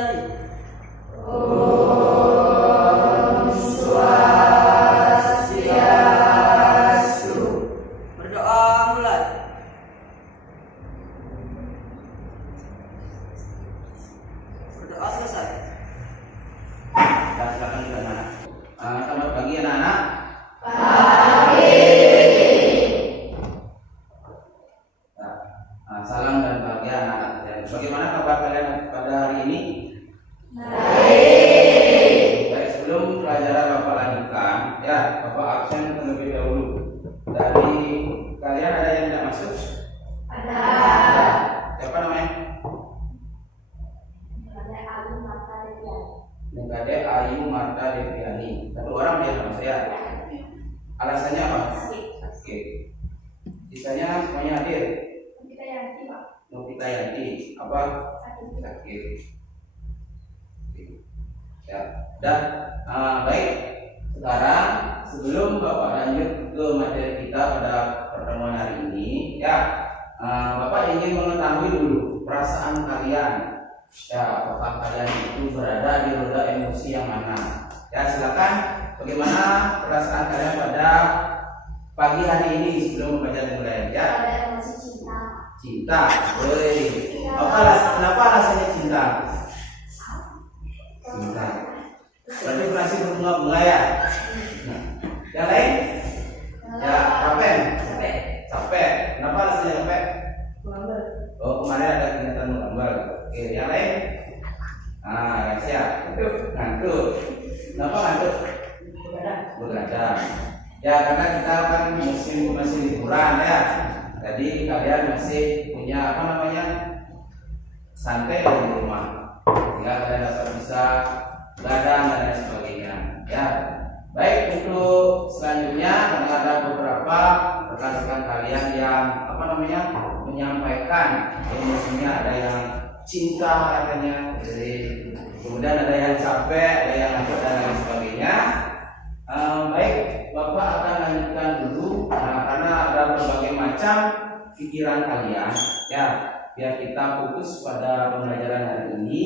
Bali. Om Swastiastu. Berdoa mulai. Berdoa selesai. Silakan juga anak. Selamat pagi anak-anak. Salam dan bahagia anak-anak. Bagaimana kabar kalian pada hari ini? Baik, sebelum pelajaran Bapak lanjutkan, ya Bapak absen terlebih dahulu. Dari kalian ada yang tidak masuk? Ada. Siapa namanya? Negade Ayu Marta Deviani. Satu orang dia sama saya. Alasannya apa? Oke. Sisanya semuanya hadir. Novita Yanti. Apa? Sakit. Ya. Dan baik. Sekarang sebelum Bapak lanjut ke materi kita pada pertemuan hari ini, ya Bapak ingin mengetahui dulu perasaan kalian. Ya, apakah kalian itu berada di roda emosi yang mana? Ya, silakan. Bagaimana perasaan kalian pada pagi hari ini sebelum belajar mulai? Ya. Ada emosi cinta. Cinta. Woi. Kenapa rasanya cinta? Cinta. Berarti masih berbunga-bunga ya. Nah, yang lain? Ya, capek. Capek. Kenapa rasanya capek? Oh, kemarin ada kegiatan menggambar. Oke, yang lain? Siap. Ngantuk. Kenapa ngantuk? Begadang. Ya, karena kita kan masih liburan ya. Jadi kalian masih punya santai di rumah. Sehingga kalian dapat bisa begadang dan lain sebagainya. Ya. Baik, untuk selanjutnya karena ada beberapa rekan-rekan kalian yang menyampaikan emosinya, ada yang cinta katanya, jadi kemudian ada yang capek, ada yang ngantuk dan lain sebagainya. Baik, Bapak akan lanjutkan dulu karena ada berbagai macam pikiran kalian ya, biar kita fokus pada pembelajaran hari ini.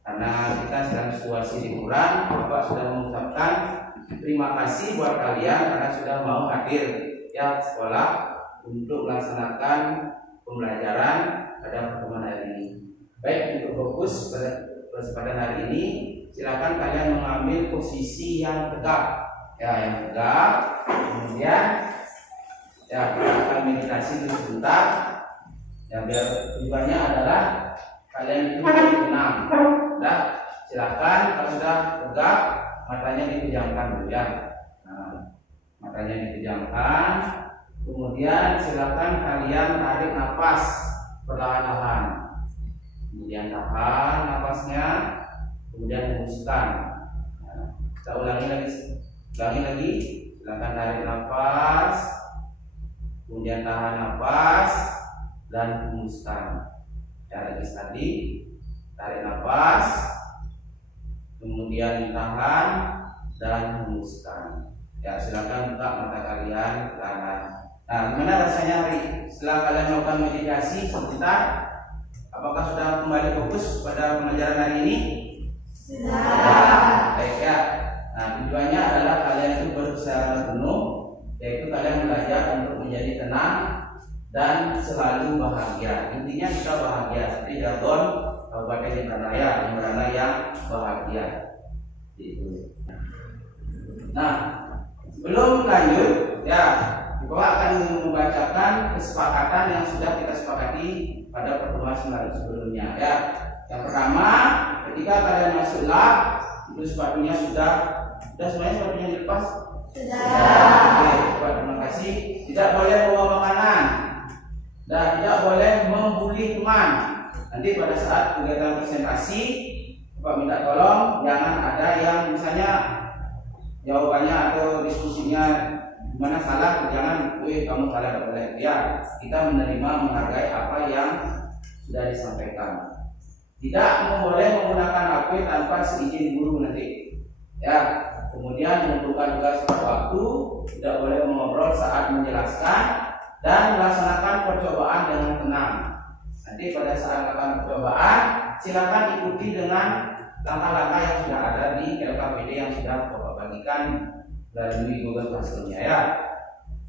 Karena kita sedang situasi liburan, Bapak sudah mengucapkan terima kasih buat kalian karena sudah mau hadir ya sekolah untuk melaksanakan pembelajaran pada pertemuan hari ini. Baik, untuk fokus pada kesempatan hari ini, silakan kalian mengambil posisi yang tegak, ya, yang tegak. Kemudian, ya, kita akan meditasi dulu sebentar. Ya, biar tujuannya adalah kalian itu tenang. Nah, silakan kalau sudah tegak, matanya dipejamkan dulu ya. Nah, matanya dipejamkan. Kemudian silakan kalian tarik nafas perlahan-lahan. Kemudian tahan nafasnya, kemudian hembuskan. Nah, kita ulangi lagi. Silakan tarik nafas, kemudian tahan nafas dan hembuskan. Cara tadi tarik nafas, kemudian tahan dan hembuskan. Ya, silakan buka mata kalian perlahan. Nah, gimana rasanya setelah kalian melakukan meditasi sebentar? Apakah sudah kembali fokus pada pembelajaran hari ini? Sudah. Baik ya. Nah, tujuannya adalah kalian itu berusaha penuh, yaitu kalian belajar untuk menjadi tenang dan selalu bahagia. Intinya kita bahagia seperti jargon Kabupaten Indralaya, yang bahagia. Itu. Nah, sebelum lanjut, ya, Bapak akan membacakan kesepakatan yang sudah kita sepakati pada pertemuan sebelumnya. Ya, yang pertama, ketika kalian masuk lab, itu sepatunya sudah semuanya sepatunya dilepas. Sudah. Oke, Bapak, terima kasih. Tidak boleh bawa makanan dan tidak boleh membuli teman. Nanti pada saat kegiatan presentasi, Bapak minta tolong jangan ada yang misalnya jawabannya atau diskusinya mana salah, jangan, kamu salah, tidak boleh. Ya, kita menerima, menghargai apa yang sudah disampaikan. Tidak boleh menggunakan HP tanpa seizin guru nanti. Ya, kemudian menentukan juga waktu, tidak boleh mengobrol saat menjelaskan dan melaksanakan percobaan dengan tenang. Nanti pada saat melakukan percobaan, silakan ikuti dengan langkah-langkah yang sudah ada di LKPD yang sudah Bapak bagikan melalui Google Classroom-nya ya.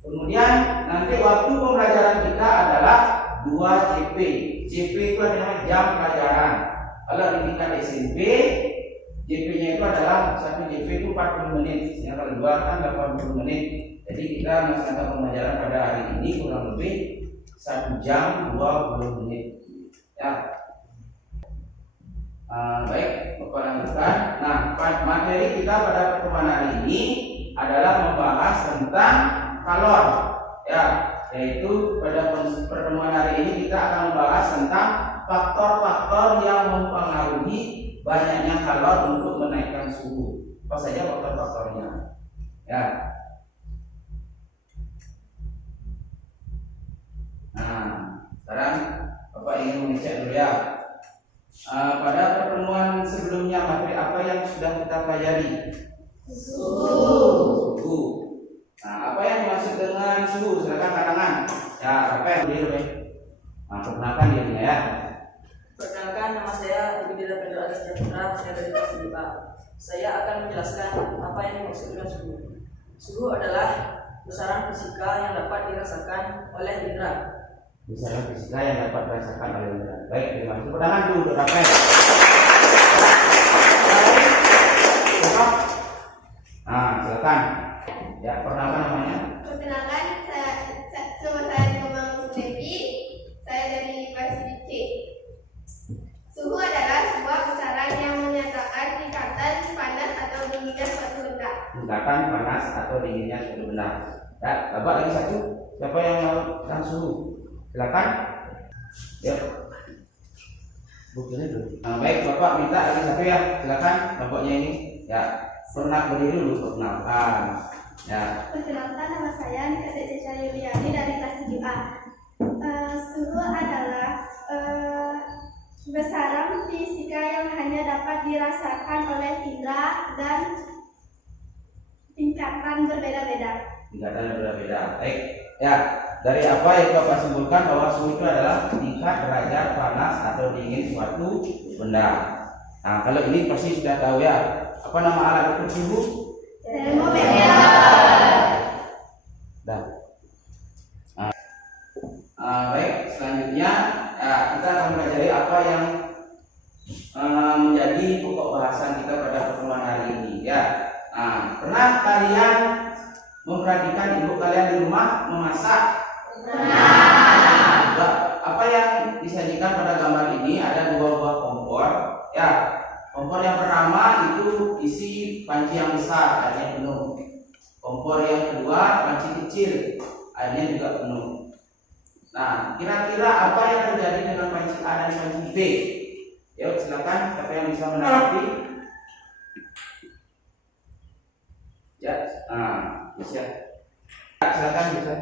Kemudian nanti waktu pembelajaran kita adalah 2 JP. JP itu adalah jam pelajaran. Kalau di tingkat SMP, JP-nya itu adalah 1 JP itu 40 menit. Sehingga kalau 2 kan 80 menit. Jadi kita melaksanakan pembelajaran pada hari ini kurang lebih 1 jam 20 menit. Ya. Baik, Bapak lanjutkan. Nah, materi kita pada pertemuan hari ini adalah membahas tentang kalor. Ya, yaitu pada pertemuan hari ini kita akan membahas tentang faktor-faktor yang mempengaruhi banyaknya kalor untuk menaikkan suhu. Apa saja faktor-faktornya? Ya. Nah, sekarang Bapak ingin mengecek dulu ya. Pada pertemuan sebelumnya materi apa yang sudah kita pelajari? Suhu. Nah, apa yang dimaksud dengan suhu? Silakan angkat tangan. Ya, apa yang berdiri? Nah, perkenalkan dirinya ya. Perkenalkan, nama saya Ibu Dira Pedro Adas Jatutra, saya dari kelas 2A. Saya akan menjelaskan apa yang dimaksud dengan suhu. Suhu adalah besaran fisika yang dapat dirasakan oleh indera. Besaran fisika yang dapat dirasakan oleh indera. Baik, terima kasih. Tepuk tangan dulu untuk Rafael. Nah, silakan. Ya, perkenalkan namanya. Perkenalkan, nama saya Nurul Devi. Saya dari kelas C. Suhu adalah sebuah besaran yang menyatakan tingkatan panas atau dinginnya suatu benda. Tingkatan panas atau dinginnya suatu benda. Ya, Bapak lagi satu. Siapa yang mau tentang suhu? Silakan. Ya. Buktinya dulu. Nah, baik, Bapak minta lagi satu ya. Silakan, Bapaknya ini. Ya, pernah berdiri dulu perkenalkan. Ya. Perkenalkan, nama saya Nika Ceca Yuliani dari kelas 7A. Suhu adalah besaran fisika yang hanya dapat dirasakan oleh indera dan tingkatan berbeda-beda. Tingkatan berbeda-beda. Baik. Ya, dari apa yang Bapak simpulkan bahwa suhu itu adalah tingkat derajat panas atau dingin suatu benda. Nah, kalau ini pasti sudah tahu ya. Apa nama alat ukur suhu? Termometer. Dah. Baik, selanjutnya kita akan mempelajari apa yang menjadi pokok bahasan kita pada pertemuan hari ini ya. Pernah kalian memperhatikan ibu kalian di rumah memasak? Nah, apa yang disajikan pada gambar ini ada 2 buah kompor ya. Kompor yang pertama itu isi panci yang besar, airnya penuh. Kompor yang kedua panci kecil, airnya juga penuh. Nah, kira-kira apa yang terjadi dengan panci A dan panci B? Yuk, silakan siapa yang bisa menanggapi? Ya, bisa. Silakan bisa.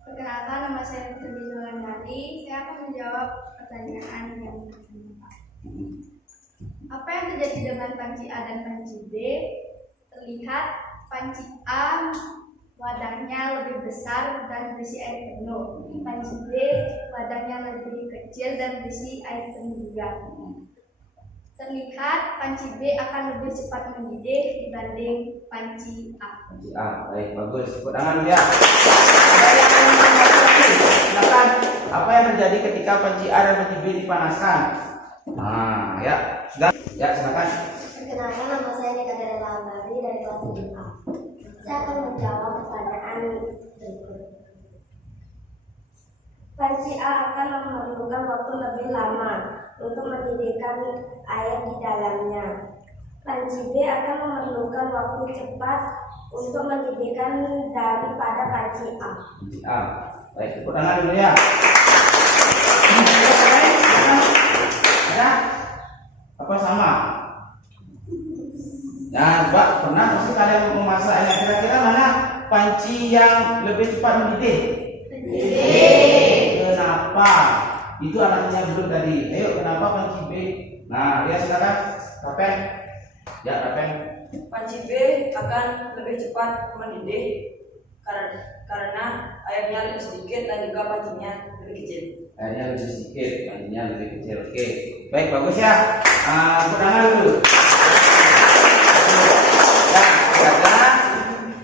Perkenalkan, nama saya Putri Nulandari. Saya akan menjawab pertanyaan yang pertama. Apa yang terjadi dengan panci A dan panci B? Terlihat panci A wadahnya lebih besar dan berisi air penuh. Panci B wadahnya lebih kecil dan berisi air penuh juga. Terlihat panci B akan lebih cepat mendidih dibanding panci A. Panci A, baik, bagus. Tepuk tangan ya. Silakan. Apa yang terjadi ketika panci A dan panci B dipanaskan? Nah, ya, sudah. Ya, silakan. Perkenalkan, nama saya Nika Nulandari dari kelas 7A. Saya akan menjawab pertanyaan berikut. Panci A akan memerlukan waktu lebih lama untuk mendidihkan air di dalamnya. Panci B akan memerlukan waktu cepat untuk mendidihkan daripada panci A. Panci A. Baik, tepuk tangan dulu ya. Ada? Apa sama? Nah, Mbak, pernah pasti kalian memasaknya. Kira-kira mana panci yang lebih cepat mendidih? Kenapa? Itu anaknya belum tadi. Ayo, kenapa panci B? Nah, ya silakan. Rapen. Ya, Rapen. Panci B akan lebih cepat mendidih karena airnya lebih sedikit dan juga pancinya lebih kecil. airnya lebih sedikit, pancinya lebih kecil. Oke, baik, bagus ya. Tepuk tangan dulu. Ya, karena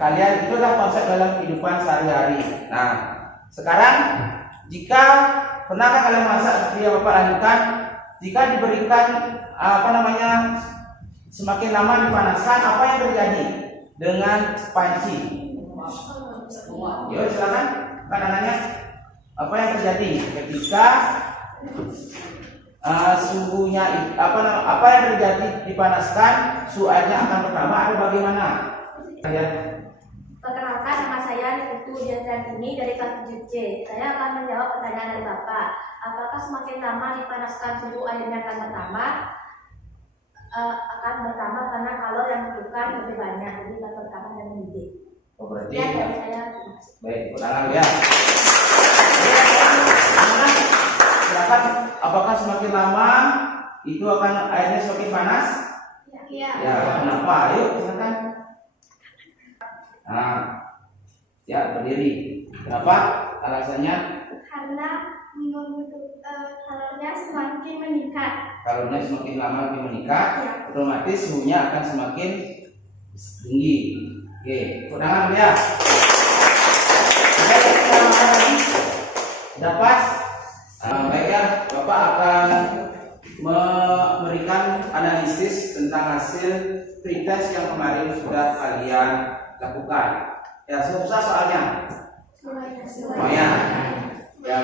kalian itu adalah konsep dalam kehidupan sehari-hari. Nah, sekarang jika pernahkah kalian merasa seperti yang Bapak lanjutkan, jika diberikan semakin lama dipanaskan, apa yang terjadi dengan panci? Yuk silakan pandangannya. Apa yang terjadi ketika suhunya apa yang terjadi dipanaskan, suhu airnya akan bertambah atau bagaimana? Ya. Perkenalkan, nama saya Putu Diantrantini dari kelas 7C. Saya akan menjawab pertanyaan dari Bapak. Apakah semakin lama dipanaskan suhu airnya akan bertambah? Akan bertambah karena kalor yang dibutuhkan lebih banyak, jadi akan bertambah dan mendidih. Oh, berarti Ya, dari saya. baik, ulangan ya. Silakan, apakah semakin lama itu akan airnya semakin panas? Ya. Ya, kenapa? Ayo, silakan. Nah, ya berdiri. Kenapa? Alasannya? Karena kalornya semakin meningkat. Kalornya semakin lama lebih meningkat, Ya. otomatis suhunya akan semakin tinggi. Oke, ulangan ya. Oke, kita makan lagi. Dapat? Baik ya, Bapak akan memberikan analisis tentang hasil pretest yang kemarin sudah kalian lakukan. Ya, susah soalnya. Lumayan. Ya,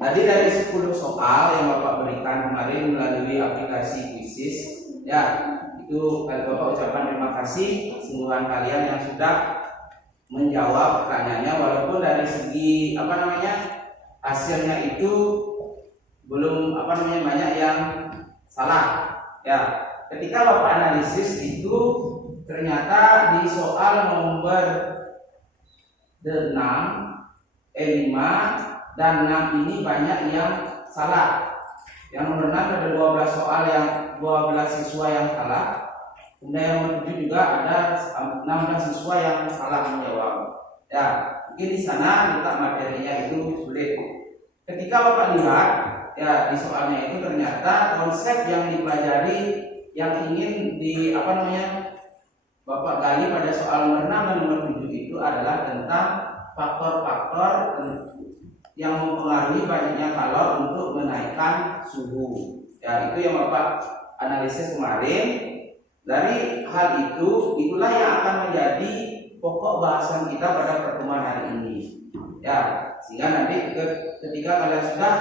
tadi dari 10 soal yang Bapak berikan kemarin melalui aplikasi Quizzes, ya, itu Bapak ucapkan terima kasih sungguhan kalian yang sudah menjawab pertanyaannya, walaupun dari segi hasilnya itu belum banyak yang salah. Ya, ketika Bapak analisis itu ternyata di soal nomor 5 dan 6 ini banyak yang salah. Yang nomor 6 ada 12 soal yang 12 siswa yang salah. Kemudian yang nomor 7 juga ada 16 siswa yang salah menjawab. Ya, mungkin di sana letak materinya itu sulit. Ketika Bapak lihat ya di soalnya itu ternyata konsep yang dipelajari yang ingin Bapak gali pada soal nomor 6 dan nomor 7 itu adalah tentang faktor-faktor yang mempengaruhi banyaknya kalor untuk menaikkan suhu. Ya, itu yang Bapak analisis kemarin. Dari hal itu, itulah yang akan menjadi pokok bahasan kita pada pertemuan hari ini. Ya, sehingga nanti ketika kalian sudah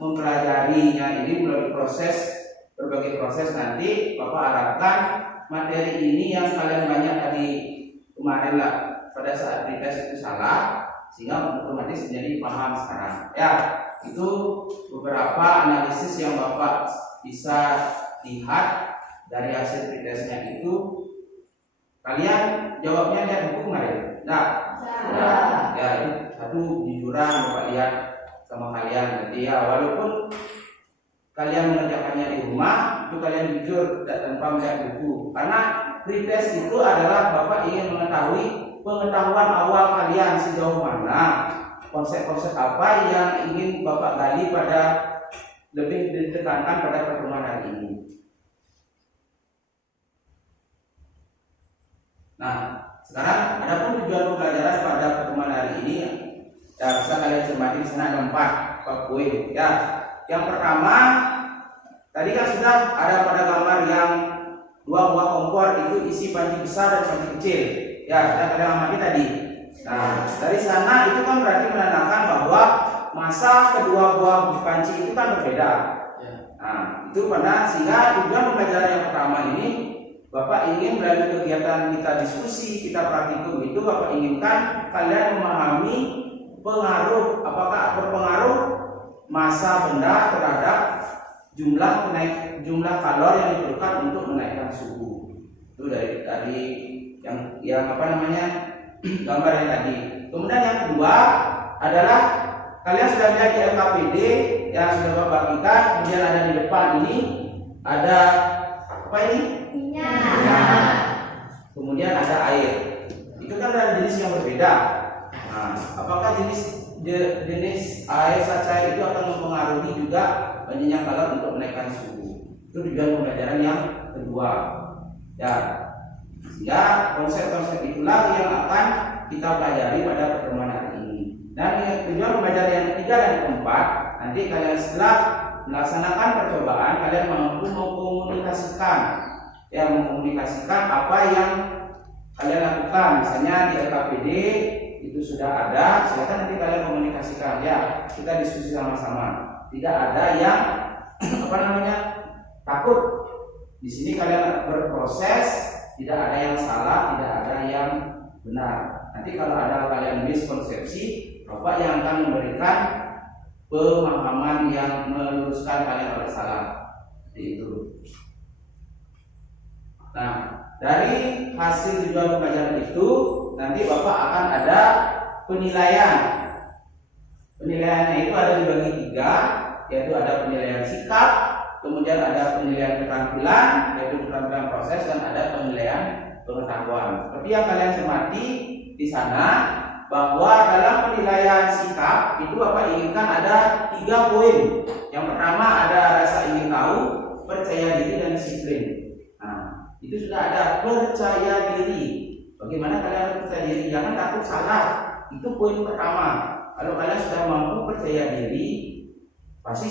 mempelajarinya ini melalui berbagai proses nanti, Bapak harapkan materi ini yang kalian banyak tadi kemarin lah pada saat pretest itu salah, sehingga otomatis menjadi paham sekarang. Ya, itu beberapa analisis yang Bapak bisa lihat dari hasil pretestnya itu. Kalian jawabnya lihat buku kemarin? Nah, ya itu satu jujuran Bapak lihat sama kalian nanti ya, walaupun kalian mengerjakannya di rumah itu kalian jujur tanpa melihat buku, karena pretest itu adalah Bapak ingin mengetahui pengetahuan awal kalian sejauh mana, konsep-konsep apa yang ingin Bapak gali pada lebih ditekankan pada pertemuan hari ini. Nah, sekarang adapun tujuan pembelajaran pada pertemuan hari ini ya bisa kalian cermati di sana ada 4 poin. Ya, yang pertama tadi kan sudah ada pada gambar yang 2 buah kompor itu isi panci besar dan panci kecil. Ya, sudah kalian amati tadi. Nah, dari sana itu kan berarti menandakan bahwa masa kedua buah panci itu kan berbeda. Nah, itu pada sehingga tujuan pembelajaran yang pertama ini Bapak ingin melalui kegiatan kita diskusi, kita praktikum itu Bapak inginkan kalian memahami apakah berpengaruh massa benda terhadap jumlah kalor yang diperlukan untuk menaikkan suhu. Itu dari yang gambar yang tadi. Kemudian yang kedua adalah kalian sudah lihat di LKPD yang sudah Bapak bagikan. Kemudian ada di depan ini ada apa ini? Minyak. Kemudian ada air. Itu kan ada jenis yang berbeda. Nah, apakah jenis jenis air sacair itu akan mempengaruhi juga banyaknya kalor untuk menaikkan suhu. Itu tujuan pembelajaran yang kedua. Ya, sehingga konsep-konsep itulah yang akan kita pelajari pada pertemuan hari ini. Dan tujuan pembelajaran yang ketiga dan keempat, nanti kalian setelah melaksanakan percobaan, kalian mampu mengkomunikasikan apa yang kalian lakukan. Misalnya di LKPD itu sudah ada, silakan nanti kalian komunikasikan. Ya, kita diskusi sama-sama. Tidak ada yang takut. Di sini kalian berproses, tidak ada yang salah, tidak ada yang benar. Nanti kalau ada kalian miskonsepsi, Bapak yang akan memberikan pemahaman yang meluruskan kalian oleh salah. Itu. Nah, dari hasil tujuan pembelajaran itu nanti Bapak akan ada penilaian. Penilaiannya itu ada dibagi 3, yaitu ada penilaian sikap, kemudian ada penilaian keterampilan, yaitu keterampilan proses, dan ada penilaian pengetahuan. Seperti yang kalian cermati di sana, bahwa dalam penilaian sikap itu Bapak inginkan ada 3 poin. Yang pertama ada rasa ingin tahu, percaya diri, dan disiplin. Nah, itu sudah ada percaya diri. Bagaimana kalian harus percaya diri? Jangan takut salah. Itu poin pertama. Kalau kalian sudah mampu percaya diri, pasti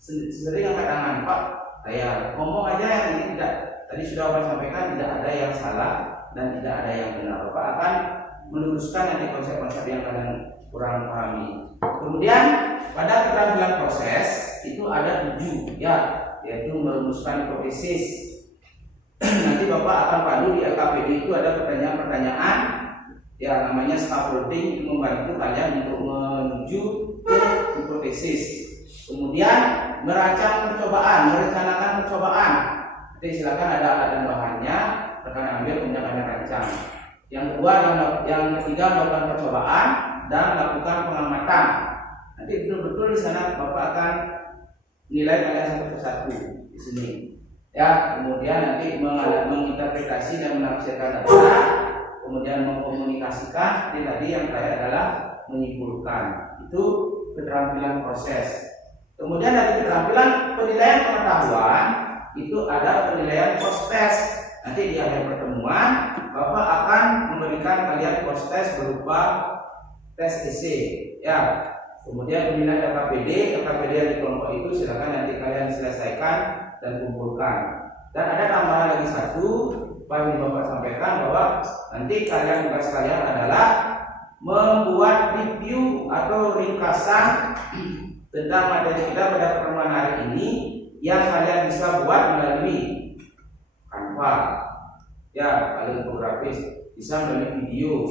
sebenarnya angkat tangan, Pak. Saya ngomong aja yang ini tidak. Tadi sudah Bapak sampaikan tidak ada yang salah dan tidak ada yang benar. Bapak akan meluruskan nanti konsep-konsep yang kalian kurang pahami. Kemudian pada keterampilan proses itu ada 7, ya, yaitu merumuskan hipotesis. Nanti Bapak akan pandu di LKPD itu ada pertanyaan-pertanyaan, ya, namanya scaffolding, untuk membantu kalian untuk menuju ke hipotesis. Kemudian merencanakan percobaan. Jadi silakan ada alat dan bahannya, rekan ambil, kemudian kalian rancang. Yang ketiga melakukan percobaan dan lakukan pengamatan. Nanti betul-betul di sana Bapak akan nilai kalian satu persatu di sini. Ya, kemudian nanti menginterpretasi dan menafsirkan data, kemudian mengkomunikasikan. Tadi yang terakhir adalah menyimpulkan. Itu keterampilan proses. Kemudian dari keterampilan penilaian pengetahuan itu ada penilaian post test. Nanti di akhir pertemuan Bapak akan memberikan kalian post test berupa tes essay, ya. Kemudian penilaian LKPD yang di kelompok itu silakan nanti kalian selesaikan dan kumpulkan. Dan ada tambahan lagi satu, Pak yang Bapak sampaikan bahwa nanti kalian tugas kalian adalah membuat review atau ringkasan tentang materi kita pada pertemuan hari ini yang kalian bisa buat melalui Canva, ya, kalian infografis, bisa melalui video.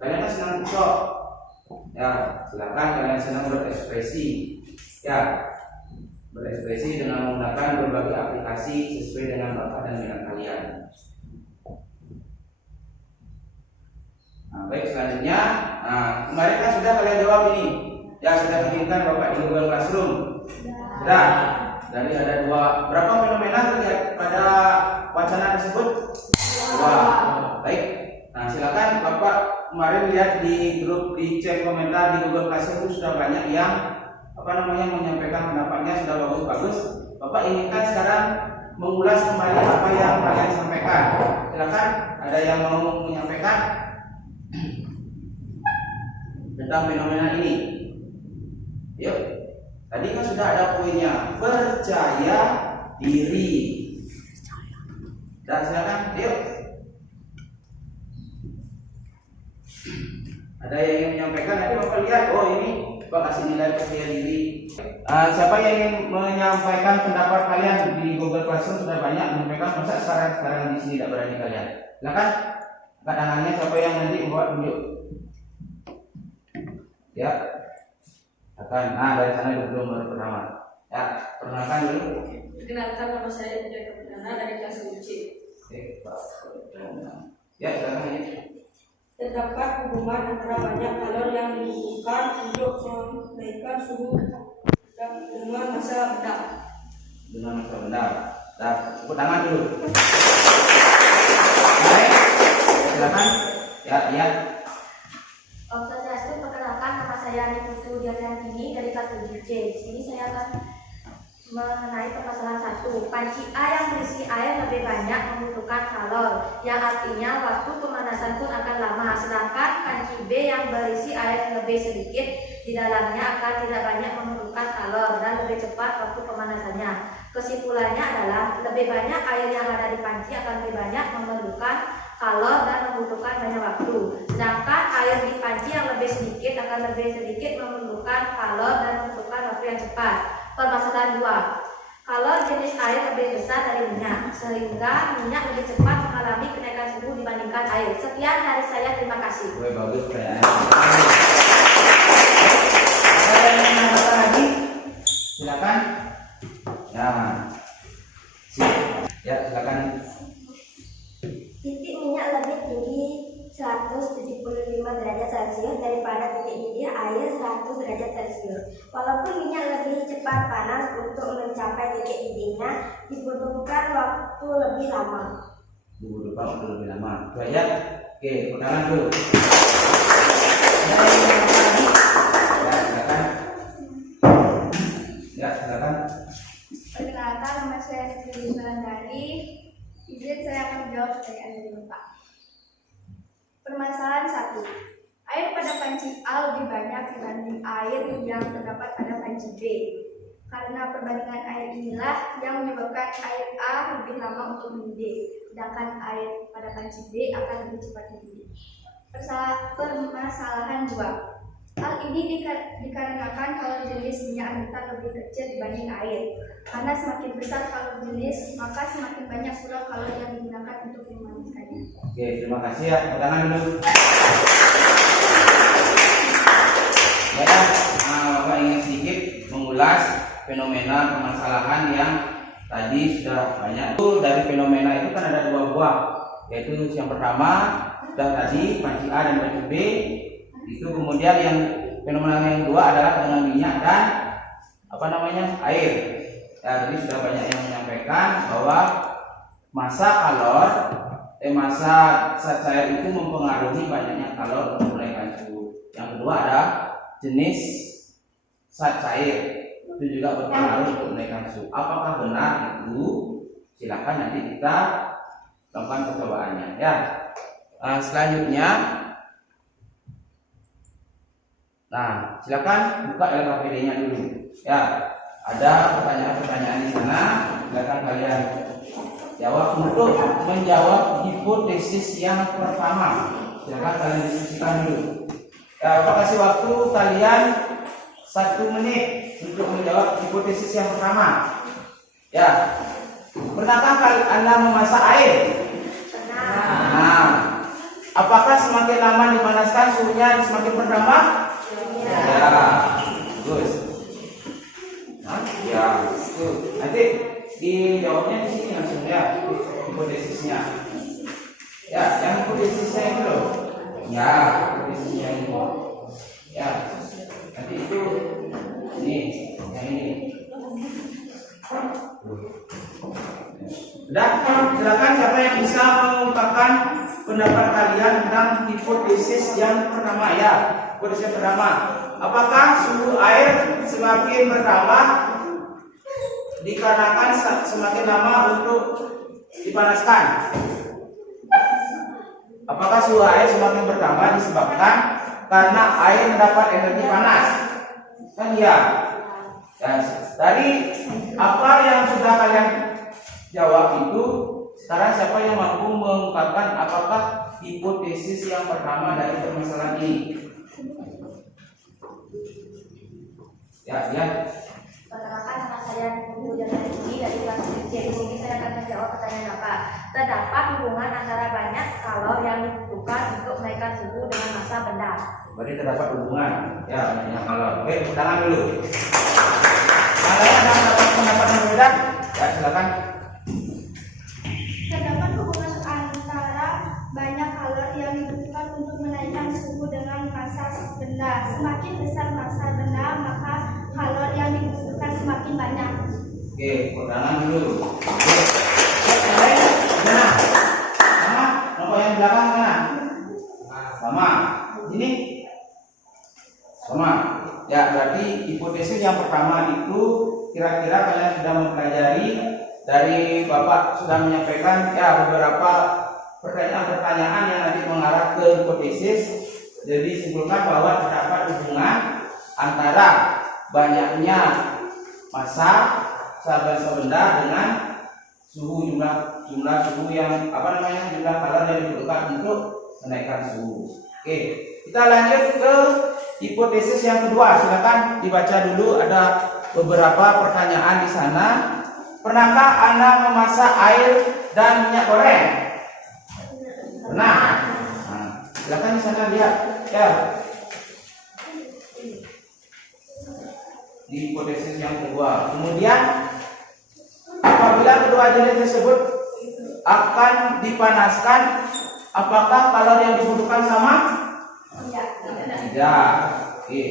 Kalian kan senang TikTok, ya, silakan kalian senang berekspresi, ya, berekspresi dengan menggunakan berbagai aplikasi sesuai dengan bakat dan minat kalian. Nah, baik, selanjutnya, kemarin kan sudah kalian jawab ini, ya, sudah dikirimkan Bapak di Google Classroom. Sudah. Jadi ada 2. Berapa fenomena terlihat pada wacana tersebut? 2. Baik. Nah, silakan Bapak kemarin lihat di grup, di cek komentar di Google Classroom sudah banyak yang menyampaikan pendapatnya, sudah bagus-bagus. Bapak inginkan sekarang mengulas kembali apa yang kalian sampaikan. Silakan, ada yang mau menyampaikan tentang fenomena ini? Yuk. Tadi kan sudah ada poinnya, percaya diri. Dan silakan, yuk. Ada yang ingin menyampaikan? Nanti Bapak lihat, oh ini Bapak kasih nilai percaya diri. Siapa yang ingin menyampaikan pendapat kalian di Google Classroom? Sudah banyak menyampaikan, masa sekarang di sini tidak berani kalian? Silakan, angkat tangannya siapa yang nanti membuat tunjuk. Ya. Akan, dari sana belum baru pertama. Ya, perkenalkan dulu. Perkenalkan, nama saya Ida Kapitana dari kelas UC. Ya, silakan ya. Terdapat hubungan antara banyak kalor yang dibutuhkan untuk menaikkan suhu dengan masa bedak. Dengan masa bedak. Nah, tepuk tangan dulu. Baik, silakan. Ya. Swastiastu, perkenalkan nama saya saya Niputu Dianantini dari kelas 7C. Di sini saya akan mengenai permasalahan 1. Panci A yang berisi air lebih banyak membutuhkan kalor, yang artinya waktu pemanasan pun akan lama. Sedangkan panci B yang berisi air lebih sedikit, di dalamnya akan tidak banyak memerlukan kalor dan lebih cepat waktu pemanasannya. Kesimpulannya adalah lebih banyak air yang ada di panci akan lebih banyak memerlukan kalor dan membutuhkan banyak waktu. Sedangkan air di panci yang lebih sedikit akan lebih sedikit memerlukan kalor dan membutuhkan waktu yang cepat. Permasalahan 2. Kalor jenis air lebih besar dari minyak, sehingga minyak lebih cepat mengalami kenaikan suhu dibandingkan air. Sekian dari saya, terima kasih. Oke, bagus pertanyaannya. Ada yang ingin menambahkan lagi? Silakan. Ya, silakan. Titik minyak lebih tinggi 175 derajat Celcius daripada titik didih air 100 derajat Celcius. Walaupun minyak lebih cepat panas, untuk mencapai titik didihnya dibutuhkan waktu lebih lama. Dibutuhkan waktu lebih lama. Itu aja. Oke, pertanyaan dulu. Ada yang ingin menambahkan lagi? Ya, silakan. Ya, silakan. Perkenalkan, nama saya Siti Sulandari. Izin saya akan menjawab pertanyaan dari Bapak. Permasalahan 1. Air pada panci A lebih banyak dibanding air yang terdapat pada panci B. Karena perbandingan air inilah yang menyebabkan air A lebih lama untuk mendidih, sedangkan air pada panci B akan lebih cepat mendidih. Permasalahan 2. Hal ini dikarenakan kalor jenis minyak andetan lebih kecil dibanding air. Karena semakin besar kalor jenis, maka semakin banyak pula kalor yang digunakan untuk memanaskannya. Oke, terima kasih ya. Pertanyaan dulu. Ya, Bapak ingin sedikit mengulas fenomena permasalahan yang tadi sudah banyak. Itu dari fenomena itu kan ada dua buah, yaitu yang pertama sudah tadi panci A dan panci B. Itu kemudian yang fenomena yang kedua adalah dengan minyak dan air. Ya, jadi sudah banyak yang menyampaikan bahwa masa zat cair itu mempengaruhi banyaknya kalor untuk menaikkan suhu. Yang kedua ada jenis zat cair itu juga berpengaruh untuk menaikkan suhu. Apakah benar itu? Silakan nanti kita lakukan percobaannya. Ya, selanjutnya. Nah, silakan buka LKPD-nya dulu. Ya, ada pertanyaan-pertanyaan di sana. Silakan kalian jawab untuk menjawab hipotesis yang pertama. Silakan kalian diskusikan dulu. Ya, Bapak kasih waktu kalian 1 menit untuk menjawab hipotesis yang pertama. Ya, pernahkah Anda memasak air? Nah, apakah semakin lama dipanaskan suhunya semakin bertambah? Ya, bagus. Ya, nanti dijawabnya di sini langsung ya, hipotesisnya. Ya, yang hipotesisnya itu loh. Ya, hipotesisnya ini. Ya, nanti itu ini, yang ini. Udah, silakan siapa yang bisa mengungkapkan pendapat kalian tentang hipotesis yang pertama ya. Hipotesis yang pertama, apakah suhu air semakin bertambah dikarenakan semakin lama untuk dipanaskan? Apakah suhu air semakin bertambah disebabkan karena air mendapat energi panas? Kan iya. Ya, dari apa yang sudah kalian jawab itu, sekarang siapa yang mampu mengungkapkan apakah hipotesis yang pertama dari permasalahan ini? Ya. Perkenalkan, nama saya Niputu Dianantini dari kelas 7C. Di sini saya akan menjawab pertanyaan Bapak. Terdapat hubungan antara banyak kalor yang dibutuhkan untuk menaikkan suhu dengan massa benda. Berarti terdapat hubungan ya banyaknya kalor. Oke, tangan dulu. Ada yang mendapat pendapat yang berbeda? Ya, silakan. Terdapat hubungan antara banyak kalor yang dibutuhkan untuk menaikkan suhu dengan massa benda. Semakin besar massa benda, maka kalor yang dibutuhkan semakin banyak. Oke, tangan dulu. Oke. Yang lain mana? Sama? Nomor yang belakang mana? Sama. Sini. Sama. Bapak sudah menyampaikan ya beberapa pertanyaan-pertanyaan yang nanti mengarah ke hipotesis. Jadi simpulkan bahwa terdapat hubungan antara banyaknya massa sahabat benda dengan suhu jumlah suhu yang jumlah kalor yang dibutuhkan untuk menaikkan suhu. Oke, kita lanjut ke hipotesis yang kedua. Silakan dibaca dulu, ada beberapa pertanyaan di sana. Pernahkah Anda memasak air dan minyak goreng? Pernah. Nah, silakan di sana lihat ya. Di hipotesis yang kedua. Kemudian apabila kedua jenis tersebut akan dipanaskan, apakah kalor yang dibutuhkan sama? Tidak. Oke.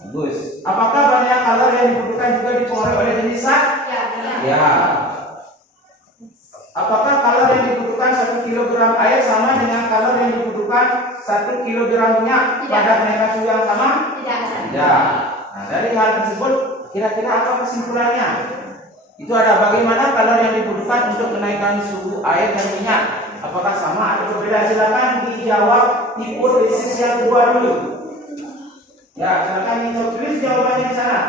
Bagus. Apakah banyak kalor yang dibutuhkan juga dipengaruhi oleh jenis zat? Ya. Apakah kalor yang dibutuhkan 1 kg air sama dengan kalor yang dibutuhkan 1 kg minyak pada kenaikan suhu yang sama? Tidak. Nah, dari hal tersebut kira-kira apa kesimpulannya? Itu ada bagaimana kalor yang dibutuhkan untuk menaikkan suhu air dan minyak. Apakah sama atau berbeda? Silakan dijawab hipotesis yang kedua dulu. Ya, silakan ditulis jawabannya di sana.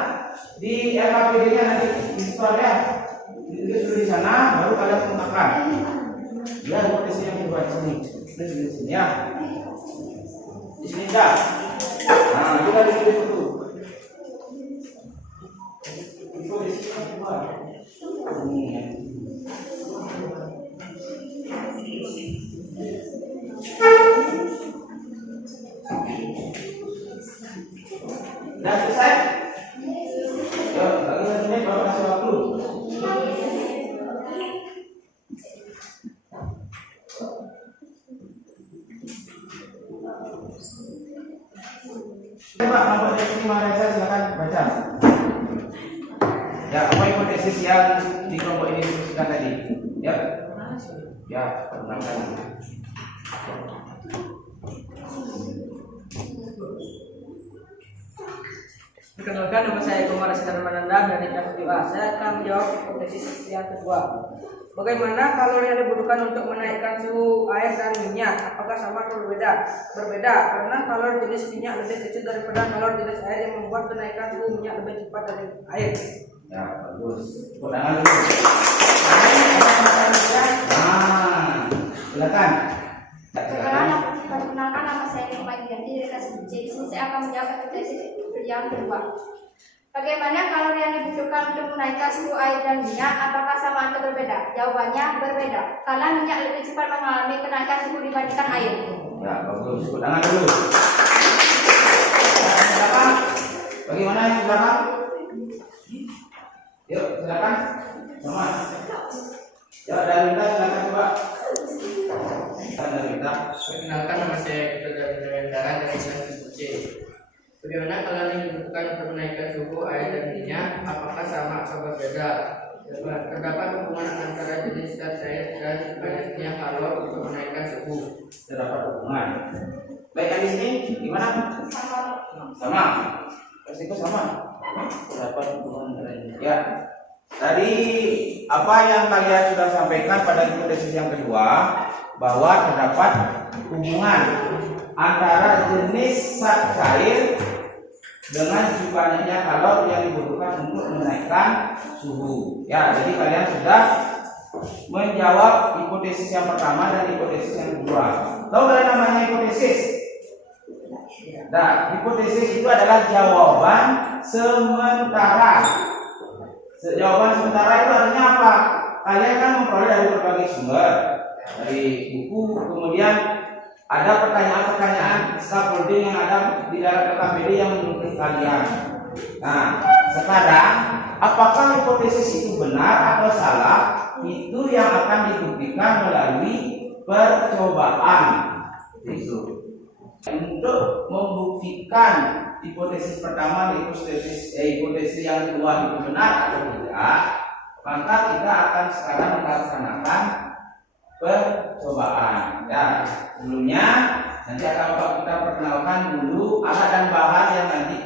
Di LKPD-nya nanti di store ya. Ditulis dulu di sana, baru kalian menggunakan. Ya, hipotesis yang kedua di sini. Tulis di sini ya. Di sini dah. Nah, kita ditulis dulu. Hipotesis yang kedua. Sudah selesai? Yuk, lagi 1 menit baru kasih waktu. Coba kelompok dari Marisa silakan baca. Ya, apa hipotesis yang di kelompok ini disebutkan tadi? Ya. Ya, perkenalkan. Perkenalkan, nama saya Kumar Sidarmananda dari KPA. Saya akan menjawab hipotesis yang kedua. Bagaimana kalori yang dibutuhkan untuk menaikkan suhu air dan minyak? Apakah sama atau berbeda? Berbeda, karena kalori jenis minyak lebih kecil daripada kalori jenis air yang membuat kenaikan suhu minyak lebih cepat dari air. Ya, bagus. Tepuk tangan dulu. Nah, silakan. Perkenalkan, nama saya Nima Gianti dari kelas C. Di sini saya akan menjawab hipotesis yang kedua. Bagaimana kalori yang dibutuhkan untuk menaikkan suhu air dan minyak? Apakah sama atau berbeda? Jawabannya berbeda, karena minyak lebih cepat mengalami kenaikan suhu dibandingkan air. Ya, bagus. Tepuk tangan dulu. Silakan. Bagaimana yang silakan? Yuk, silakan. Sama. Ya, dari kita silakan coba. Dari kita. Perkenalkan, nama saya Dr. Dara dari kelas C. Bagaimana kalori yang dibutuhkan untuk menaikkan suhu air dan minyak? Apakah sama atau berbeda? Terdapat hubungan antara jenis zat air dan banyaknya kalori untuk menaikkan suhu. Terdapat hubungan. Baik, di sini gimana? Sama. Resiko sama. Terdapat hubungan antara ini. Ya. Tadi apa yang kalian sudah sampaikan pada hipotesis yang kedua, bahwa terdapat hubungan antara jenis zat cair dengan banyaknya kalori yang dibutuhkan untuk menaikkan suhu. Ya, jadi kalian sudah menjawab hipotesis yang pertama dan hipotesis yang kedua. Tahu kalian namanya hipotesis? Nah, hipotesis itu adalah jawaban sementara. Jawaban sementara itu artinya apa? Kalian kan memperoleh dari berbagai sumber, dari buku, kemudian ada pertanyaan-pertanyaan scaffolding yang ada di dalam LKPD yang menurut kalian. Nah, sekarang apakah hipotesis itu benar atau salah? Itu yang akan dibuktikan melalui percobaan. Itu. Untuk membuktikan hipotesis pertama, hipotesis yang kedua itu benar atau tidak, maka kita akan sekarang melaksanakan percobaan. Ya, sebelumnya nanti akan kita perkenalkan dulu alat dan bahan yang nanti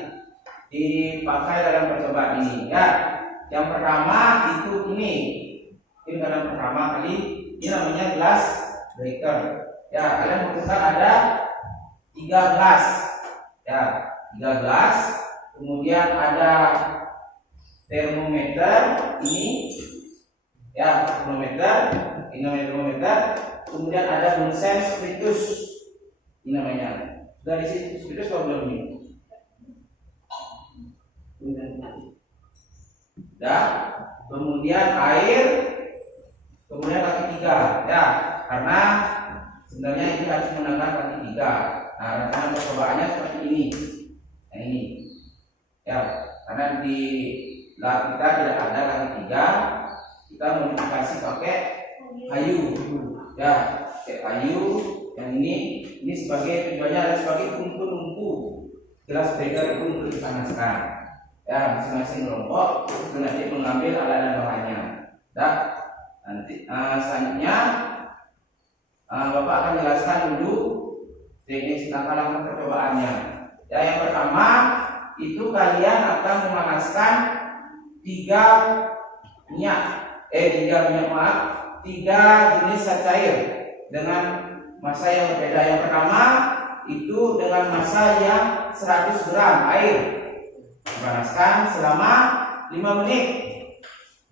dipakai dalam percobaan ini. Ya, yang pertama itu ini Ini karena pertama kali ini namanya gelas breaker. Ya, kalian butuhkan ada 3 gelas. Ya, 3 gelas. Kemudian ada termometer ini. Ya, termometer. Ini namanya termometer. Kemudian ada bunsen spiritus. Ini namanya. Dari sini spiritus atau belum ini? Ya. Kemudian air. Kemudian kaki 3. Ya, karena sebenarnya ini harus menggunakan kaki 3. Nah, rancangan percobaannya seperti ini. Nah, ini. Ya, karena di lab kita tidak ada kaki 3, kita modifikasi pakai kayu. Ya, pakai kayu. Yang ini sebagai tujuannya adalah sebagai tumpu-tumpu gelas breaker itu untuk dipanaskan. Ya, masing-masing kelompok itu nanti mengambil alat dan bahannya. Nah, nanti selanjutnya Bapak akan jelaskan dulu teknis langkah-langkah percobaannya. Ya, yang pertama itu kalian akan memanaskan 3 jenis zat cair dengan massa yang berbeda. Yang pertama itu dengan massa yang 100 gram air, dipanaskan selama 5 menit.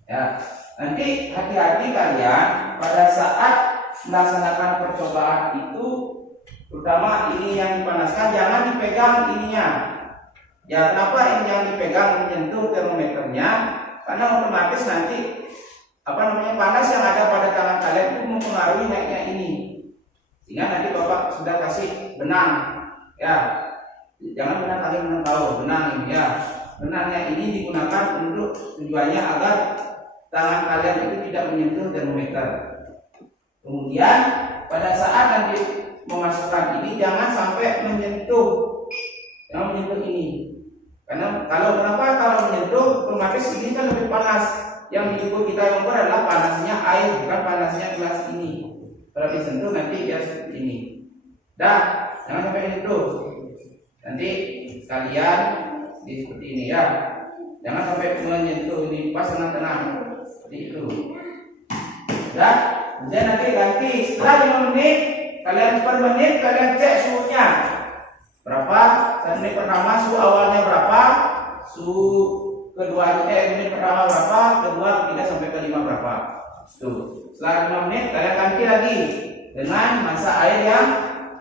Ya, nanti hati-hati kalian pada saat melaksanakan percobaan itu, terutama ini yang dipanaskan jangan dipegang ininya. Ya, kenapa ini yang dipegang menyentuh termometernya? Karena otomatis nanti panas yang ada pada tangan kalian itu mempengaruhi naiknya ini. Sehingga nanti Bapak sudah kasih benang. Ya, jangan benang kalian benang tahu, benang ini ya. Benangnya ini digunakan untuk tujuannya agar tangan kalian itu tidak menyentuh termometer. Kemudian pada saat nanti memasukkan ini jangan sampai menyentuh ini. Karena kalau menyentuh otomatis ini kan lebih panas. Yang diukur kita ukur adalah panasnya air, bukan panasnya gelas ini. Kalau disentuh nanti dia seperti ini. Dah, jangan sampai menyentuh. Nanti kalian seperti ini ya. Jangan sampai menyentuh ini, pas tenang-tenang seperti itu. Dah, kemudian nanti ganti setelah 5 menit, kalian per menit kalian cek suhunya berapa. 1 menit pertama suhu awalnya berapa, suhu kedua menit pertama berapa, kedua, ketiga sampai ke 5 berapa. Tuh. Setelah 5 menit kalian ganti lagi dengan massa air yang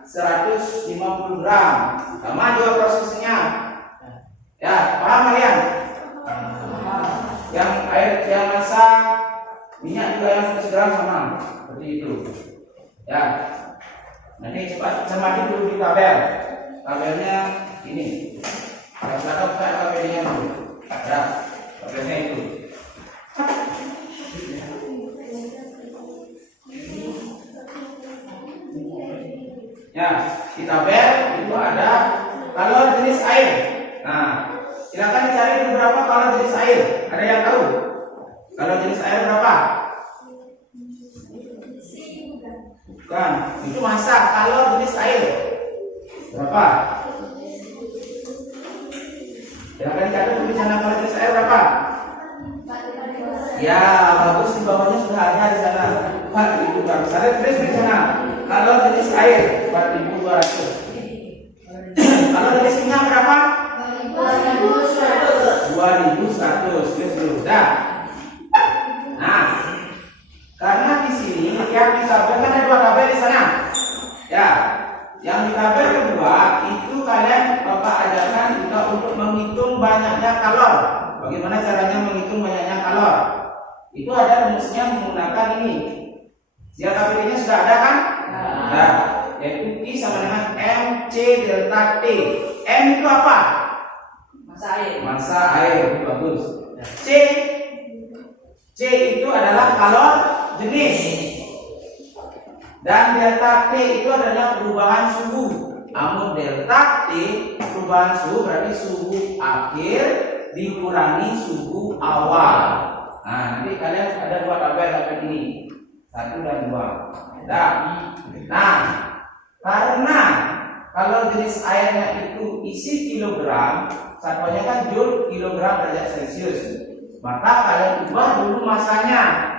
150 gram. Sama juga prosesnya. Ya, paham kalian? Yang massa minyak juga yang 100 gram sama, seperti itu. Ya. Nanti cepat cermati dulu di tabel. Tabelnya ini. Silakan buka tabelnya dulu. Ya, tabelnya itu. Ya, di tabel itu ada kalor jenis air. Nah, silakan dicari itu berapa kalor jenis air. Ada yang tahu? Kalor jenis air berapa? Bukan, itu massa kalor jenis air. Berapa? Silakan dicatat di sana kalor jenis air berapa? Ya, bagus, di bawahnya sudah ada di sana. 4.000 gram. Saya tulis di sana. Kalor jenis air 4.200. Kalau jenis minyak berapa? 2.100. Tulis dulu. Dah. Nah, karena di sini yang di tabel kan ada 2 tabel di sana. Ya, yang di tabel kedua itu kalian Bapak ajarkan juga untuk menghitung banyaknya kalor. Bagaimana caranya menghitung banyaknya kalor? Itu ada rumusnya menggunakan ini. Siap tabelnya sudah ada kan? Nah, yaitu I sama dengan MC delta T. M itu apa? Massa air. Bagus. C itu adalah kalor jenis. Dan delta T itu adalah perubahan suhu. Namun delta T perubahan suhu berarti suhu akhir dikurangi suhu awal. Nah, nanti kalian ada 2 tabel ini, 1 dan 2. Nah, karena kalau jenis airnya itu isi kilogram, satuannya kan joule kilogram derajat Celcius, maka kalian ubah dulu masanya.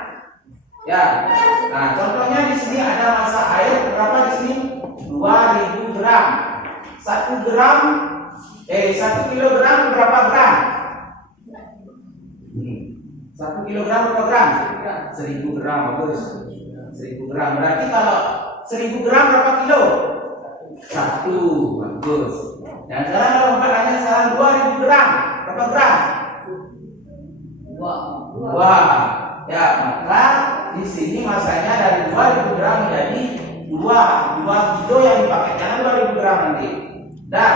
Ya. Nah, contohnya di sini ada massa air berapa di sini? 2000 gram. 1 kilogram berapa gram? 1 kilogram berapa gram? 1000 gram, bagus. 1000 gram. Berarti kalau 1000 gram berapa kilo? 1, bagus. Dan sekarang kalau Bapak tanya sekarang 2000 gram, berapa gram? 2. Ya, maka di sini masanya dari 2000 gram menjadi 2 kilo yang dipakai. Jangan 2000 gram nanti. Dan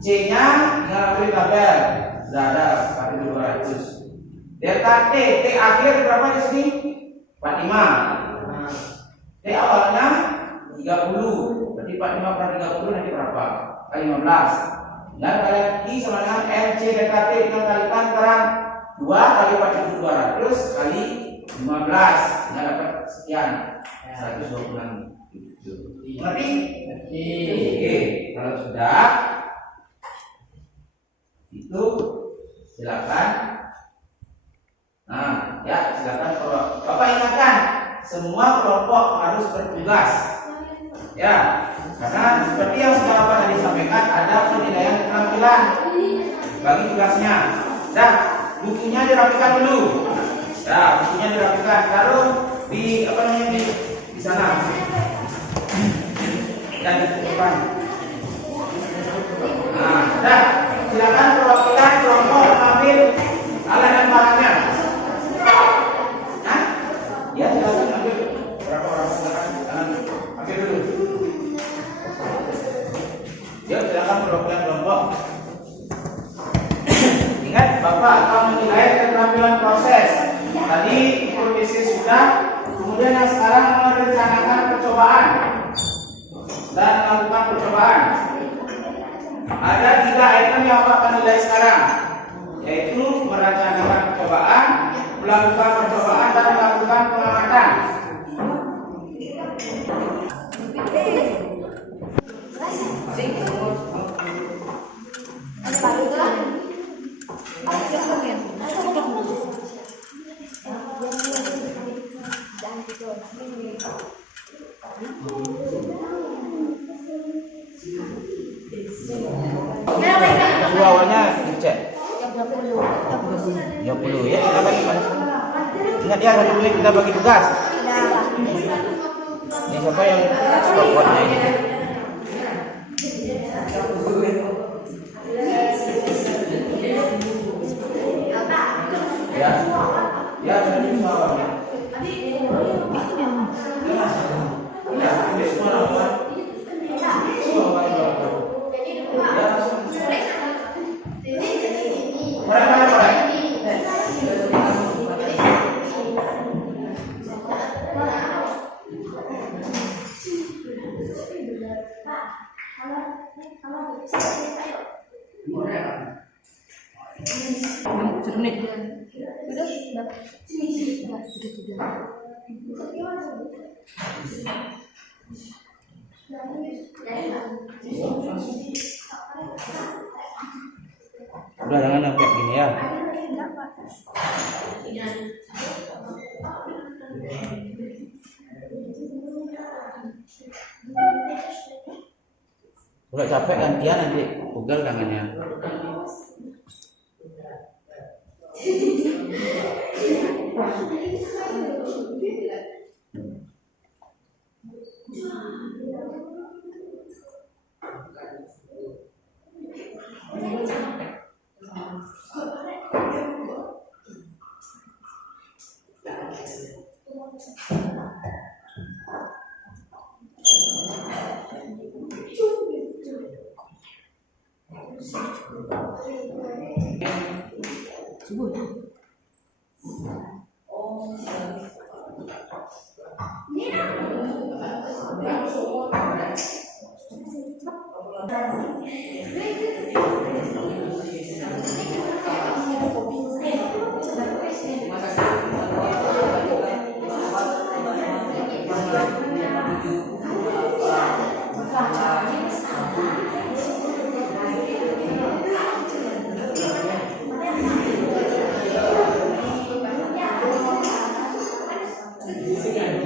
C-nya tinggal ambil tabel. Sudah ada 4200. Delta T akhir berapa di sini? 45. T awalnya 30. Berarti 45 per 30 nanti berapa? Kali 15. Dan kalian I sama dengan MC delta T dengan kalikan sekarang 2 kali 4200 kali 15. Nggak dapat sekian. 126. Ngerti? Oke. Kalau sudah itu silakan. Nah, ya silakan Bapak ingatkan semua kelompok harus bertugas. Ya, karena seperti yang sudah Bapak tadi sampaikan ada penilaian keterampilan bagi tugasnya. Dan bukunya dirapikan dulu. Ya, bukunya dirapikan. Taruh di di sana. Dan di depan. Nah, dan silakan perwakilan kelompok ambil alat dan barangnya. Nah, ya silakan ambil. Berapa orang silakan ambil dulu. Ya silakan perwakilan kelompok. Ingat, Bapak akan menilai keterampilan proses. Tadi hipotesisnya sudah, kemudian yang sekarang merencanakan percobaan dan melakukan percobaan. Ada 3 item yang Bapak akan nilai sekarang, yaitu merencanakan percobaan, melakukan percobaan, dan melakukan pengamatan. Dulu awalnya dicek 30 ya, kita bagi pada. Ingat ya, 1 menit kita bagi tugas. Ini siapa yang stopwatchnya ini? Ya, ya jadi semua awalnya. Ya, ini semua awal. Semua awal yang awal. Ya, langsung. Mulai. Udah jangan sampai gini ya. Udah capek gantian nanti pegel tangannya.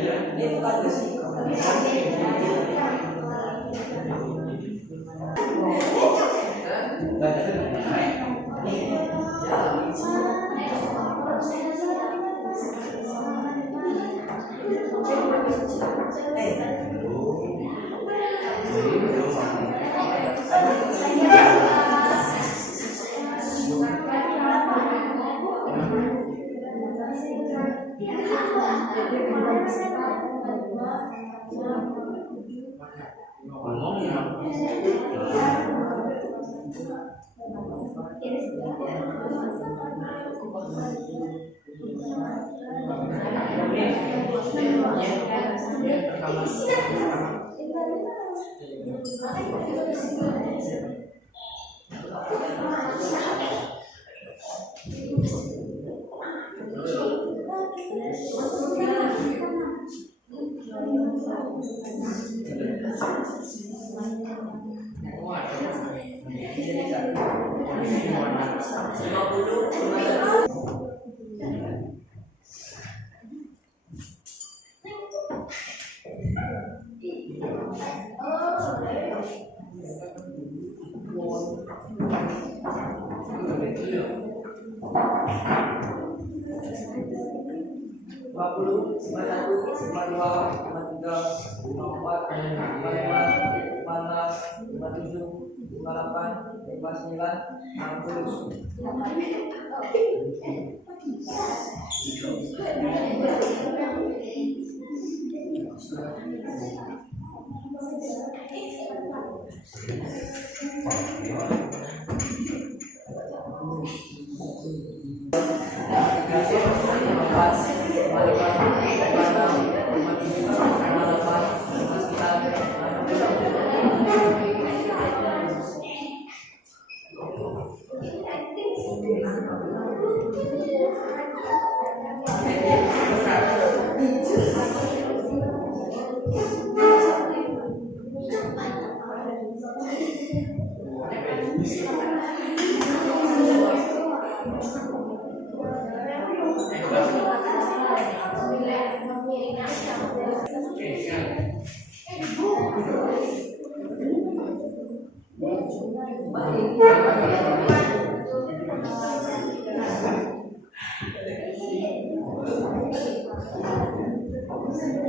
Dia bukan besi.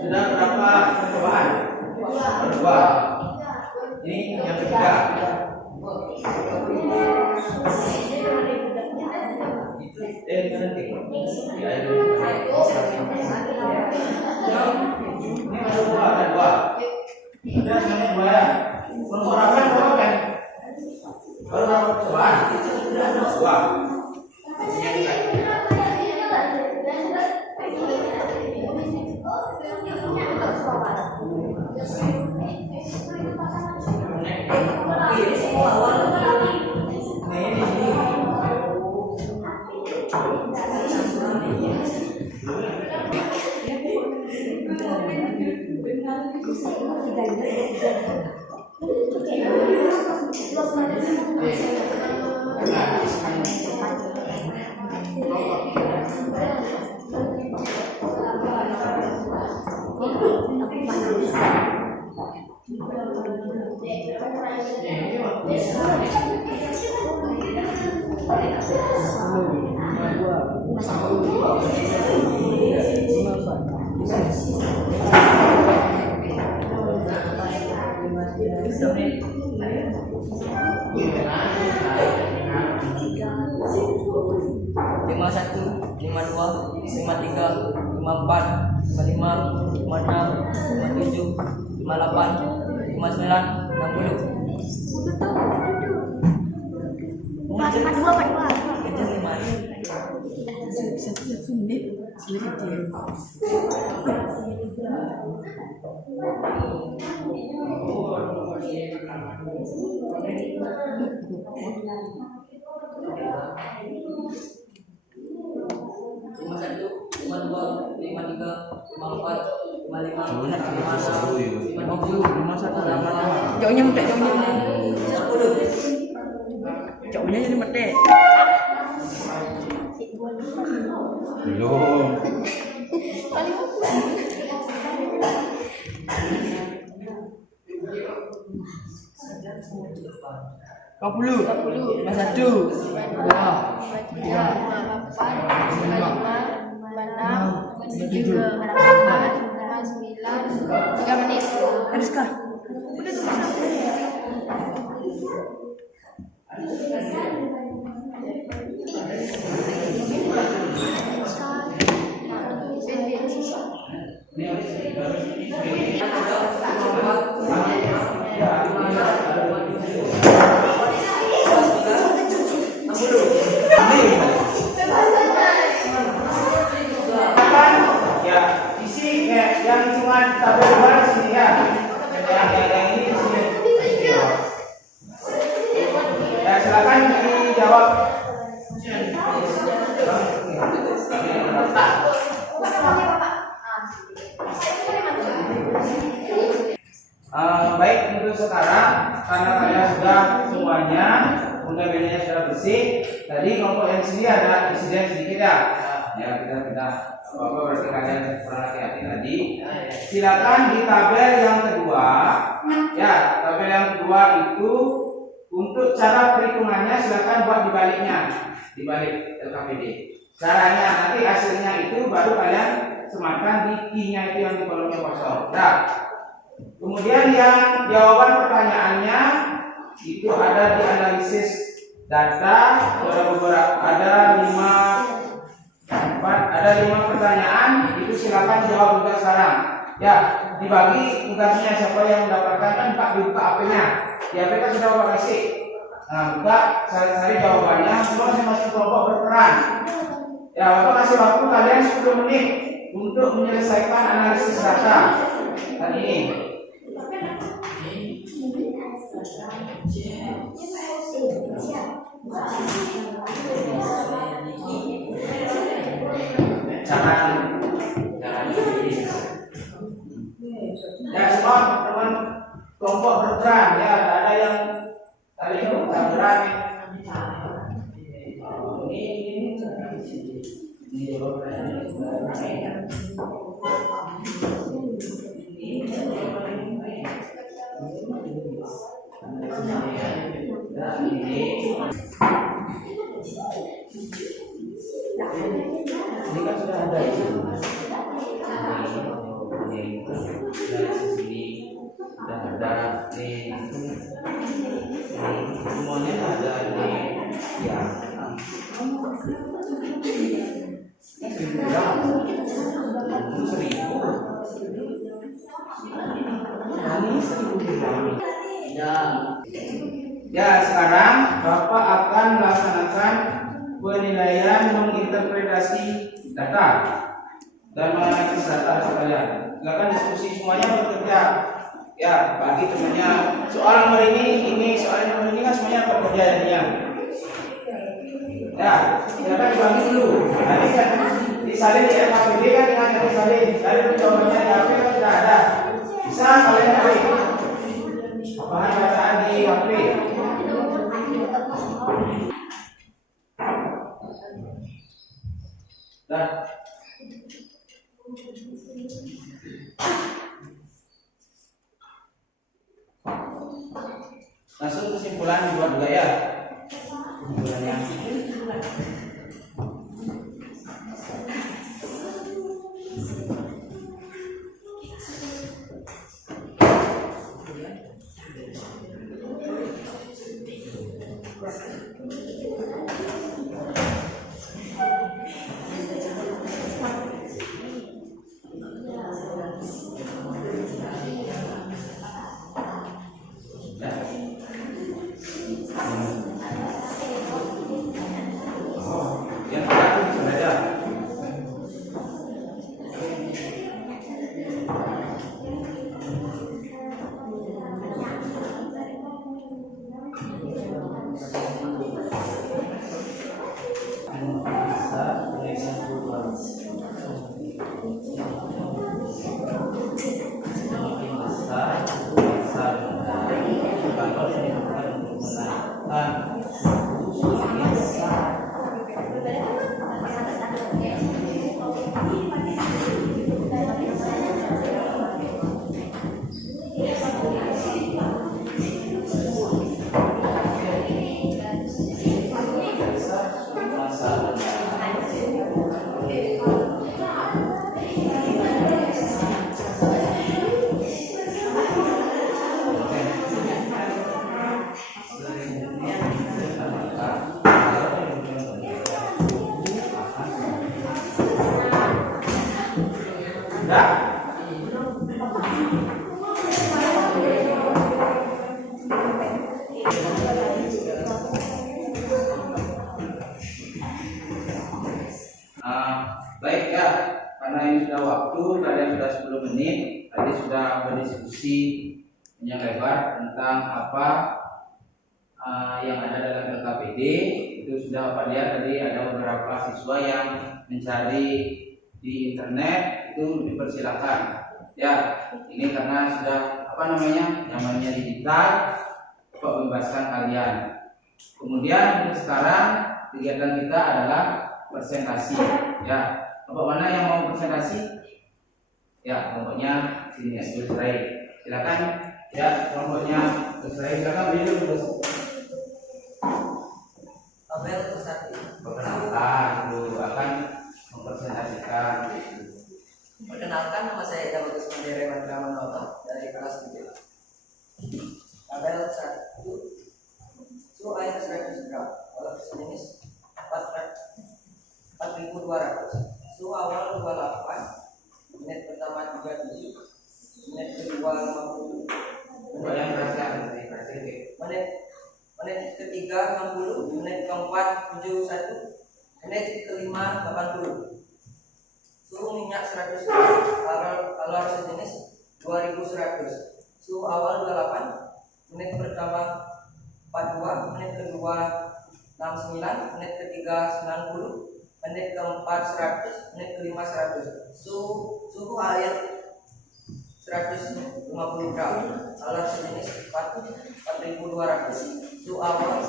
Sudah berapa percobaan? Dua. Ini yang ketiga. Berhenti. Ya, ini ada dua. Sudah semuanya dua ya. Nomor apa yang berapa kan? Baru berapa percobaan? Dua. Lima satu, 52, 53, 54, 55, 56, 57, 58, 59, 60. Kejar 5. Lima satu, 52, 53, 54, 55, 56, Jauhnya medek, jauhnya jadi medek. Belum. 50, 51, 53, 54, 55, 56, 57, 59, 3 menit. Rizka. Ya, isi yang cuma tabel luar sini ya. Yang ini di sini. Ya, silakan dijawab. Baik, untuk sekarang karena kalian sudah semuanya tabelnya sudah bersih. Tadi kelompok yang sini ada insiden sedikit ya. Ya, kita apa berarti kalian kurang hati-hati tadi. Silakan di tabel yang kedua. Ya, tabel yang kedua itu untuk cara perhitungannya silakan buat dibaliknya, dibalik LKPD. Caranya nanti hasilnya itu baru kalian sematkan di I-nya itu yang di kolomnya kosong. Nah, kemudian yang jawaban pertanyaannya itu ada di analisis data, ada 5 pertanyaan, itu silakan jawab juga sekarang. Ya, dibagi tugasnya siapa yang mendapatkan kan Pak dibuka AP-nya. Di AP kan sudah Bapak kasih. Nah, buka cari jawabannya, semua masing-masing kelompok berperan. Ya, Bapak kasih waktu kalian 10 menit untuk menyelesaikan analisis data. Dan ini ya, semua teman kelompok berperan ya, ada yang tadi itu berperan ini kan sudah ada di sini. Dari sini sudah ada semuanya ada di ya. Ya, sekarang Bapak akan melaksanakan penilaian menginterpretasi data dan menganalisis data sekalian. Silakan diskusi semuanya bekerja. Ya, bagi temannya soal nomor ini soal nomor ini kan semuanya bekerja jadinya. Ya, silakan dibagi dulu. Nanti kan disalin di LKPD kan dengan disalin. Dari jawabannya di HP kan sudah ada. Bisa kalian cari bahan bacaan di HP. Dah. Langsung kesimpulan dibuat juga ya. Kesimpulannya. Ya. Baik ya, karena ini sudah waktu, kalian sudah 10 menit, tadi sudah berdiskusi yang lebar tentang apa yang ada dalam LKPD. Itu sudah Bapak lihat tadi ada beberapa siswa yang mencari di internet, itu dipersilakan. Ya, ini karena sudah zamannya digital, Bapak bebaskan kalian. Kemudian sekarang kegiatan kita adalah presentasi. Ya, Bapak mana yang mau presentasi? Ya, kelompoknya sini ya, Rai. Silakan. Ya, kelompoknya Rai, silakan beliau dulu. Tabel satu. Perkenalkan dulu, akan mempresentasikan. Perkenalkan, nama saya Ida Bagus Mandiri Mandramanota dari kelas 3. Tabel 1. Suhu air 100 gram. Kalau jenis 4.200. Suhu awal 28. Menit pertama 37. Menit kedua 50. Menit ketiga 60. Menit keempat 71. Menit kelima 80. Suhu minyak 100 gram. Alor sejenis 2100. Suhu awal 28. Menit pertama 42. Menit kedua 69. Menit ketiga 90. Menit keempat 100. Menit kelima 100. Suhu air 150 gram. Alor sejenis 4.200. Suhu awal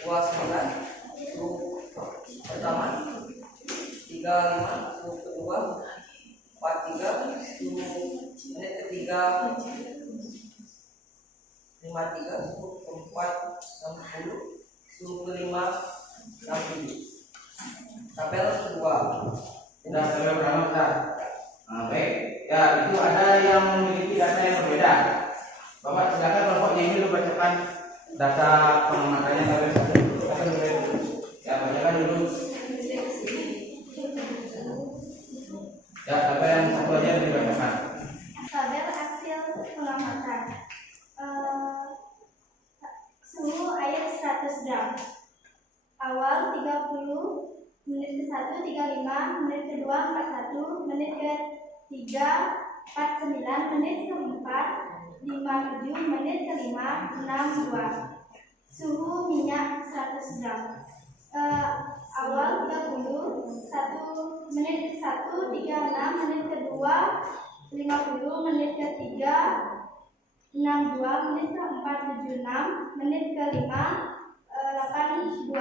29. Suhu pertama 35, suhu kedua 43, suhu menit ketiga 53, suhu keempat 60, suhu kelima 67. Tabel kedua. Sudah tabel pertama Ustaz. Baik. Ya, itu ada yang memiliki data yang berbeda. Bapak silakan kelompoknya ini dulu bacakan data pengamatannya tabel 1. Ya, bacakan dulu. Ya, tabel yang satu aja dibacakan. Tabel hasil pengamatan. Suhu air 100 gram. Awal 30, menit ke-1 35, menit kedua 41, menit ke-3 49, menit ke-4 57, menit ke-5 62. Suhu minyak 100 gram. Awal 30, 1 menit ke-1 36, menit kedua 50, menit ke-3 62, menit ke-4 76, menit ke-5 82.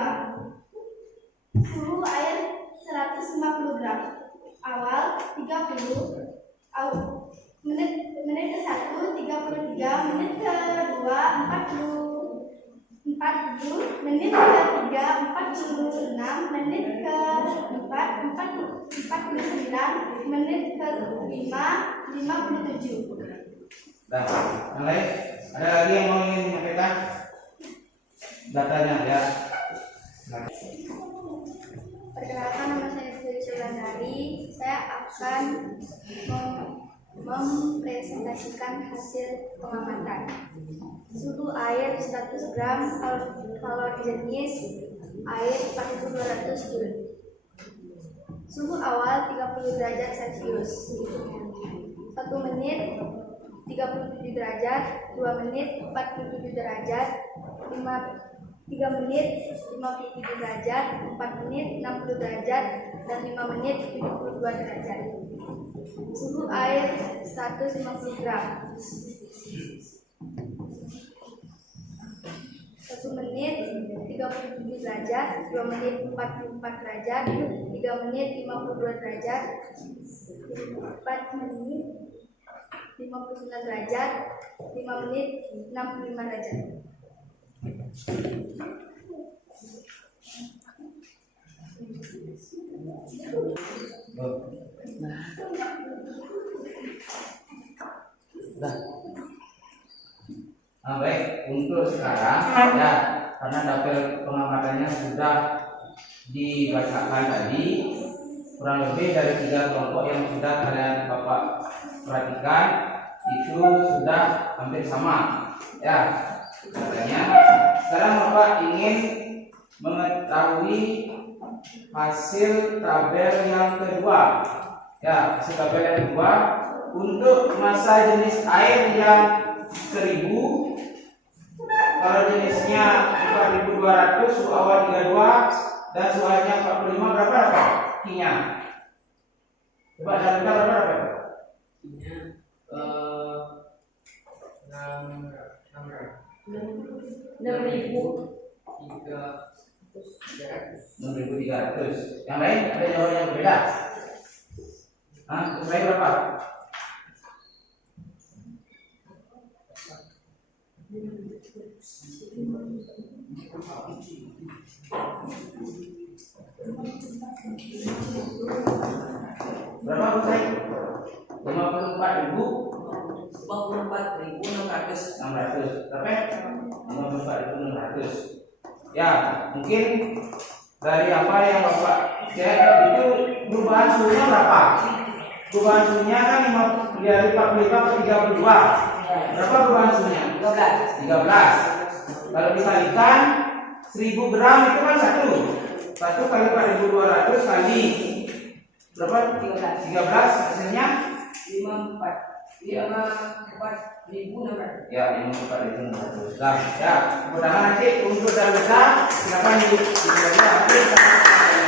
Suhu air 150 gram. Awal 30, menit ke-1 33, menit ke-2 40, menit ke-3 46, menit ke-4 49, menit ke-5 57. Nah, yang lain ada lagi yang mau ingin menyampaikan datanya ya? Perkenalkan, nama saya Putri Sulandari. Saya akan mempresentasikan hasil pengamatan. Suhu air 100 gram, kalori jenis air 4.200 Joule. Suhu awal 30 derajat Celcius. 1 menit 37 derajat, 2 menit 47 derajat, 3 menit 57 derajat, 4 menit 60 derajat, dan 5 menit 72 derajat. Suhu air 150 gram. 1 menit 37 derajat, 2 menit 44 derajat, 3 menit 52 derajat, 4 menit 59 derajat, 5 menit 65 derajat. Baik, untuk sekarang ya, karena tabel pengamatannya sudah dibacakan tadi, kurang lebih dari 3 kelompok yang sudah Bapak perhatikan itu sudah hampir sama ya katanya. Sekarang Bapak ingin mengetahui hasil tabel yang kedua ya, hasil tabel yang kedua untuk massa jenis air yang 1000. Kalau jenisnya 4200, suhu awan 32 dan suhu airnya 45, berapa dapat Q-nya? Coba dalam berapa? Q-nya 6.300. Yang lain ada jawaban yang berbeda? Yang lain berapa? Berapa Bung? 54.600. Berapa? 54.600. Ya, mungkin dari apa yang Bapak cek itu perubahan suhunya berapa? Perubahan suhunya kan dari 45 ke 32. Berapa perubahan suhunya? 13. Kalau dikalikan 1000 gram itu kan 1 kali 4200 kali berapa? 13 hasilnya 54.600. ya 54.600. Nah, ya, mudah-mudahan nanti untuk data silakan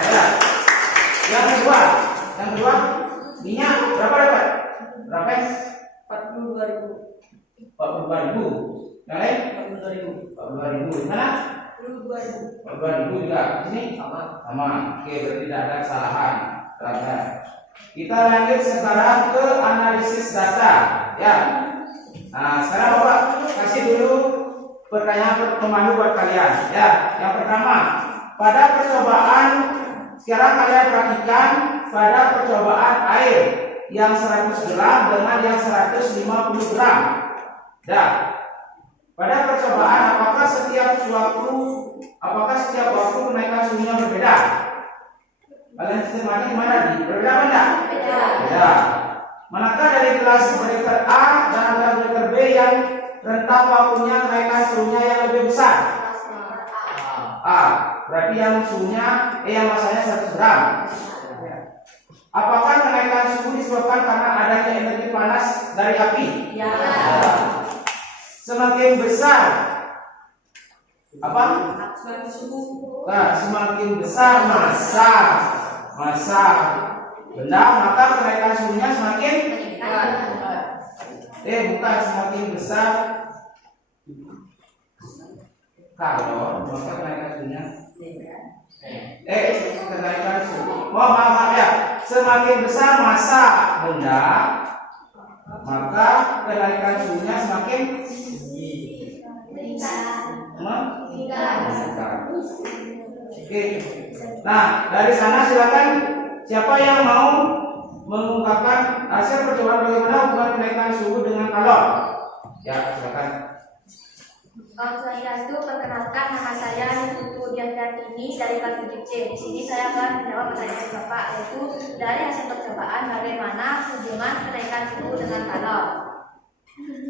ya. Yang kedua minyak berapa dapat? Berapa? 42.000. 42.000. Yang lain? 42.000. Di mana? 42.000 juga. Di sini? Sama. Oke, berarti tidak ada kesalahan. Terangkan. Kita lanjut sekarang ke analisis data, ya. Nah, sekarang Bapak kasih dulu pertanyaan pemandu buat kalian, ya. Yang pertama, pada percobaan sekarang kalian perhatikan pada percobaan air yang 100 gram dengan yang 150 gram. Ya. Pada percobaan apakah setiap waktu kenaikan suhunya berbeda? Kalian sistemnya gimana nih? Berbeda apa? Beda. Manakah dari kelas breaker A dan kelas breaker B yang rentang waktunya kenaikan suhunya yang lebih besar? A. Berarti yang suhunya yang masanya 100 gram. Apakah kenaikan suhu disebabkan karena adanya energi panas dari api? Ya. Semakin besar apa? Semakin Semakin besar massa benda, maka kenaikan suhunya semakin bukan semakin besar kalau maka kenaikan suhunya kenaikan suhu. Maaf ya, semakin besar massa benda maka kenaikan suhunya semakin meningkat. Oke. Nah, dari sana silakan siapa yang mau mengungkapkan hasil percobaan bagaimana hubungan kenaikan suhu dengan kalor. Ya, silakan. Swastiastu, perkenalkan nama saya Putu Diantartini dari kelas 7C. Di sini saya akan menjawab pertanyaan Bapak, yaitu dari hasil percobaan bagaimana hubungan kenaikan suhu dengan kalor.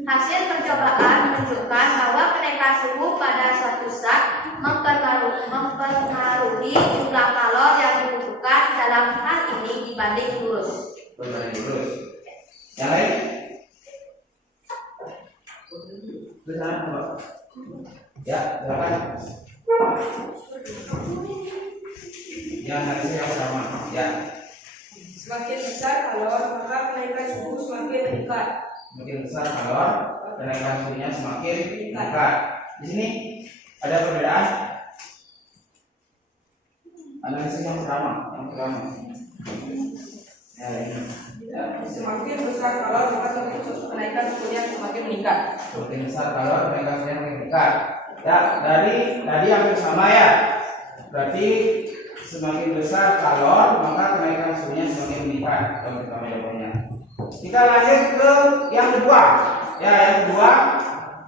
Hasil percobaan menunjukkan bahwa kenaikan suhu pada suatu zat mempengaruhi jumlah kalor yang dibutuhkan dalam hal ini dibanding lurus. Yang lain? Benar, Pak. Ya, silakan. Yang hasil yang sama. Ya. Semakin besar kalor, maka kenaikan suhu semakin meningkat. Semakin besar kalor, kenaikan suhunya semakin meningkat. Di sini ada perbedaan. Analisis yang pertama. Ya, ini. Ya. Semakin besar kalor, maka kenaikan suhunya semakin meningkat. Semakin besar kalor, kenaikan suhunya semakin meningkat. Ya, dari tadi hampir sama ya. Berarti semakin besar kalor, maka kenaikan suhunya semakin meningkat. Kalau pertama jawabannya. Kita lanjut ke yang kedua. Ya, yang kedua.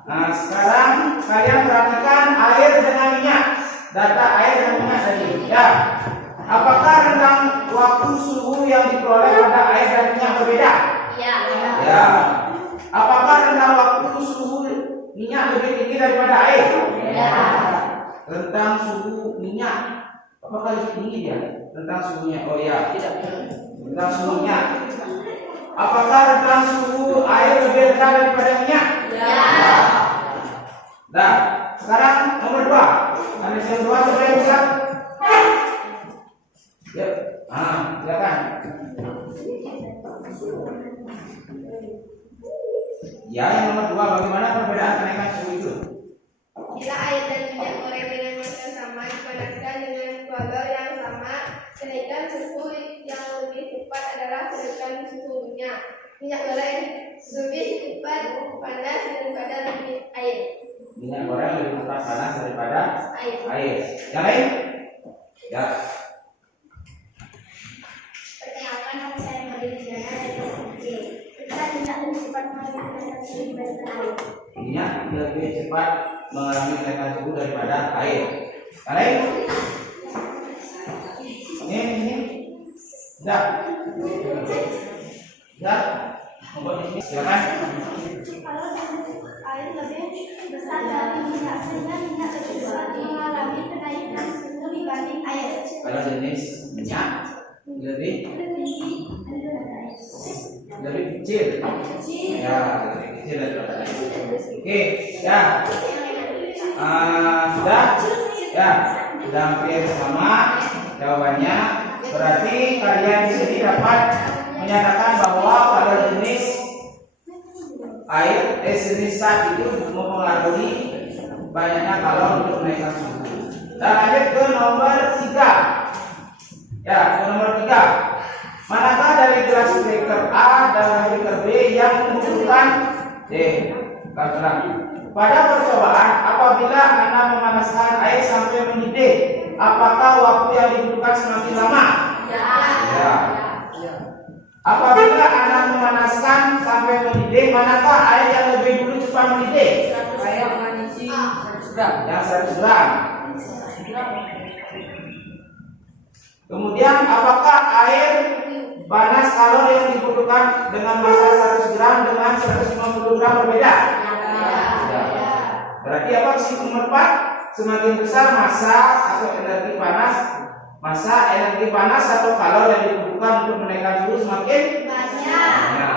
Nah, sekarang kalian perhatikan air dengan minyak. Data air dengan minyak tadi. Ya. Apakah rentang waktu suhu yang diperoleh pada air dan minyak berbeda? Ya. Apakah rentang waktu suhu minyak lebih tinggi daripada air? Rentang suhu minyak apakah lebih tinggi dia? Rentang suhunya? Oh ya. Rentang suhunya. Apakah rentang suhu air lebih rendah daripada minyak? Nah, sekarang nomor 2. Analisis yang 2 coba yang bisa. Ya, silakan. Ya, yang nomor 2, bagaimana perbedaan kenaikan suhu itu? Bila air dan minyak goreng dengan massa sama dipanaskan dengan kalor yang sama, kenaikan suhu yang lebih cepat adalah kenaikan suhu minyak. Minyak goreng lebih cepat panas daripada air. Minyak goreng lebih cepat panas daripada Air. Yang lain? Ya. Perkenalkan, nama saya Maria Diana dari kelas C. Kita minyak lebih cepat mengalami kenaikan suhu dibandingkan air. Minyak lebih cepat mengalami kenaikan suhu daripada air. Yang lain? Ini. Sudah. Sudah. Membuat ini silakan. Kalau air lebih besar dari minyak, sehingga minyak lebih cepat mengalami kenaikan suhu dibanding air. Kalau jenis minyak lebih kecil. Ya, lebih kecil daripada air. Oke, ya. Sudah. Ya, sudah hampir sama jawabannya. Berarti kalian di sini dapat menyatakan bahwa pada jenis air jenis zat itu mempengaruhi banyaknya kalori untuk menaikkan suhu. Dan lanjut ke nomor 3. Ya, ke nomor 3. Manakah dari gelas beker A dan beker B yang membutuhkan pada percobaan apabila Anda memanaskan air sampai mendidih, apakah waktu yang dibutuhkan semakin lama? Ya. Apabila Anda memanaskan sampai mendidih, manakah air yang lebih dulu cepat mendidih? Saya mengisi 100 gram. Yang 100 gram. Kemudian apakah air panas kalor yang dibutuhkan dengan massa 100 gram dengan 150 gram berbeda? Ya. Berarti apa sih nomor 4? Semakin besar massa atau energi panas, massa energi panas atau kalor yang dibutuhkan untuk menaikkan suhu semakin banyak.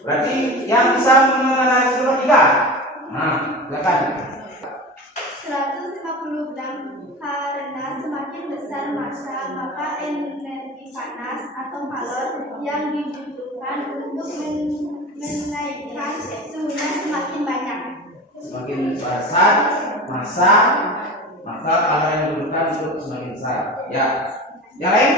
Berarti yang bisa menganalisis nomor 3. Silakan. 150 gram karena semakin besar massa, maka energi panas atau kalor yang dibutuhkan untuk menaikkan suhunya semakin banyak. Semakin besar massa, maka kalor yang dibutuhkan untuk semakin besar. Ya. Yang lain?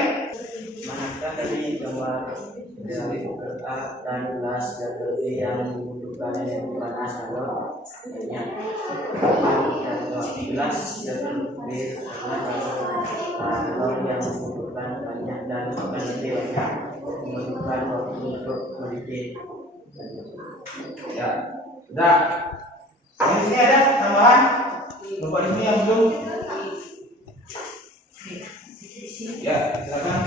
Manakah dari gambar dari beker A dan gelas beker B yang membutuhkan energi panas atau minyak? Dan di gelas beker B karena kalor yang membutuhkan banyak dan lebih banyak membutuhkan waktu untuk mendidih. Ya. Sudah. Yang sini ada tambahan? Bapak ini yang belum? Ya, silakan.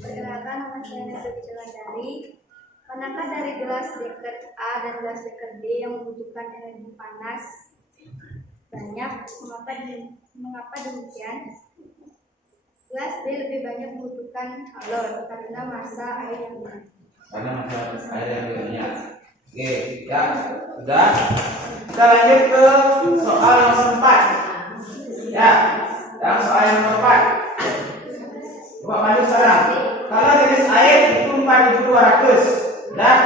Perkenalkan, nama saya Nabila dari. Manakah dari gelas beker A dan gelas beker B yang membutuhkan energi panas banyak? Mengapa demikian? Gelas B lebih banyak membutuhkan kalor karena massa air yang banyak. Karena massa air yang banyak. Oke, ya, sudah. Kita lanjut ke soal nomor 4. Ya, yang soal yang nomor 4. Coba maju sekarang. Kalau jenis air itu 4.200 dan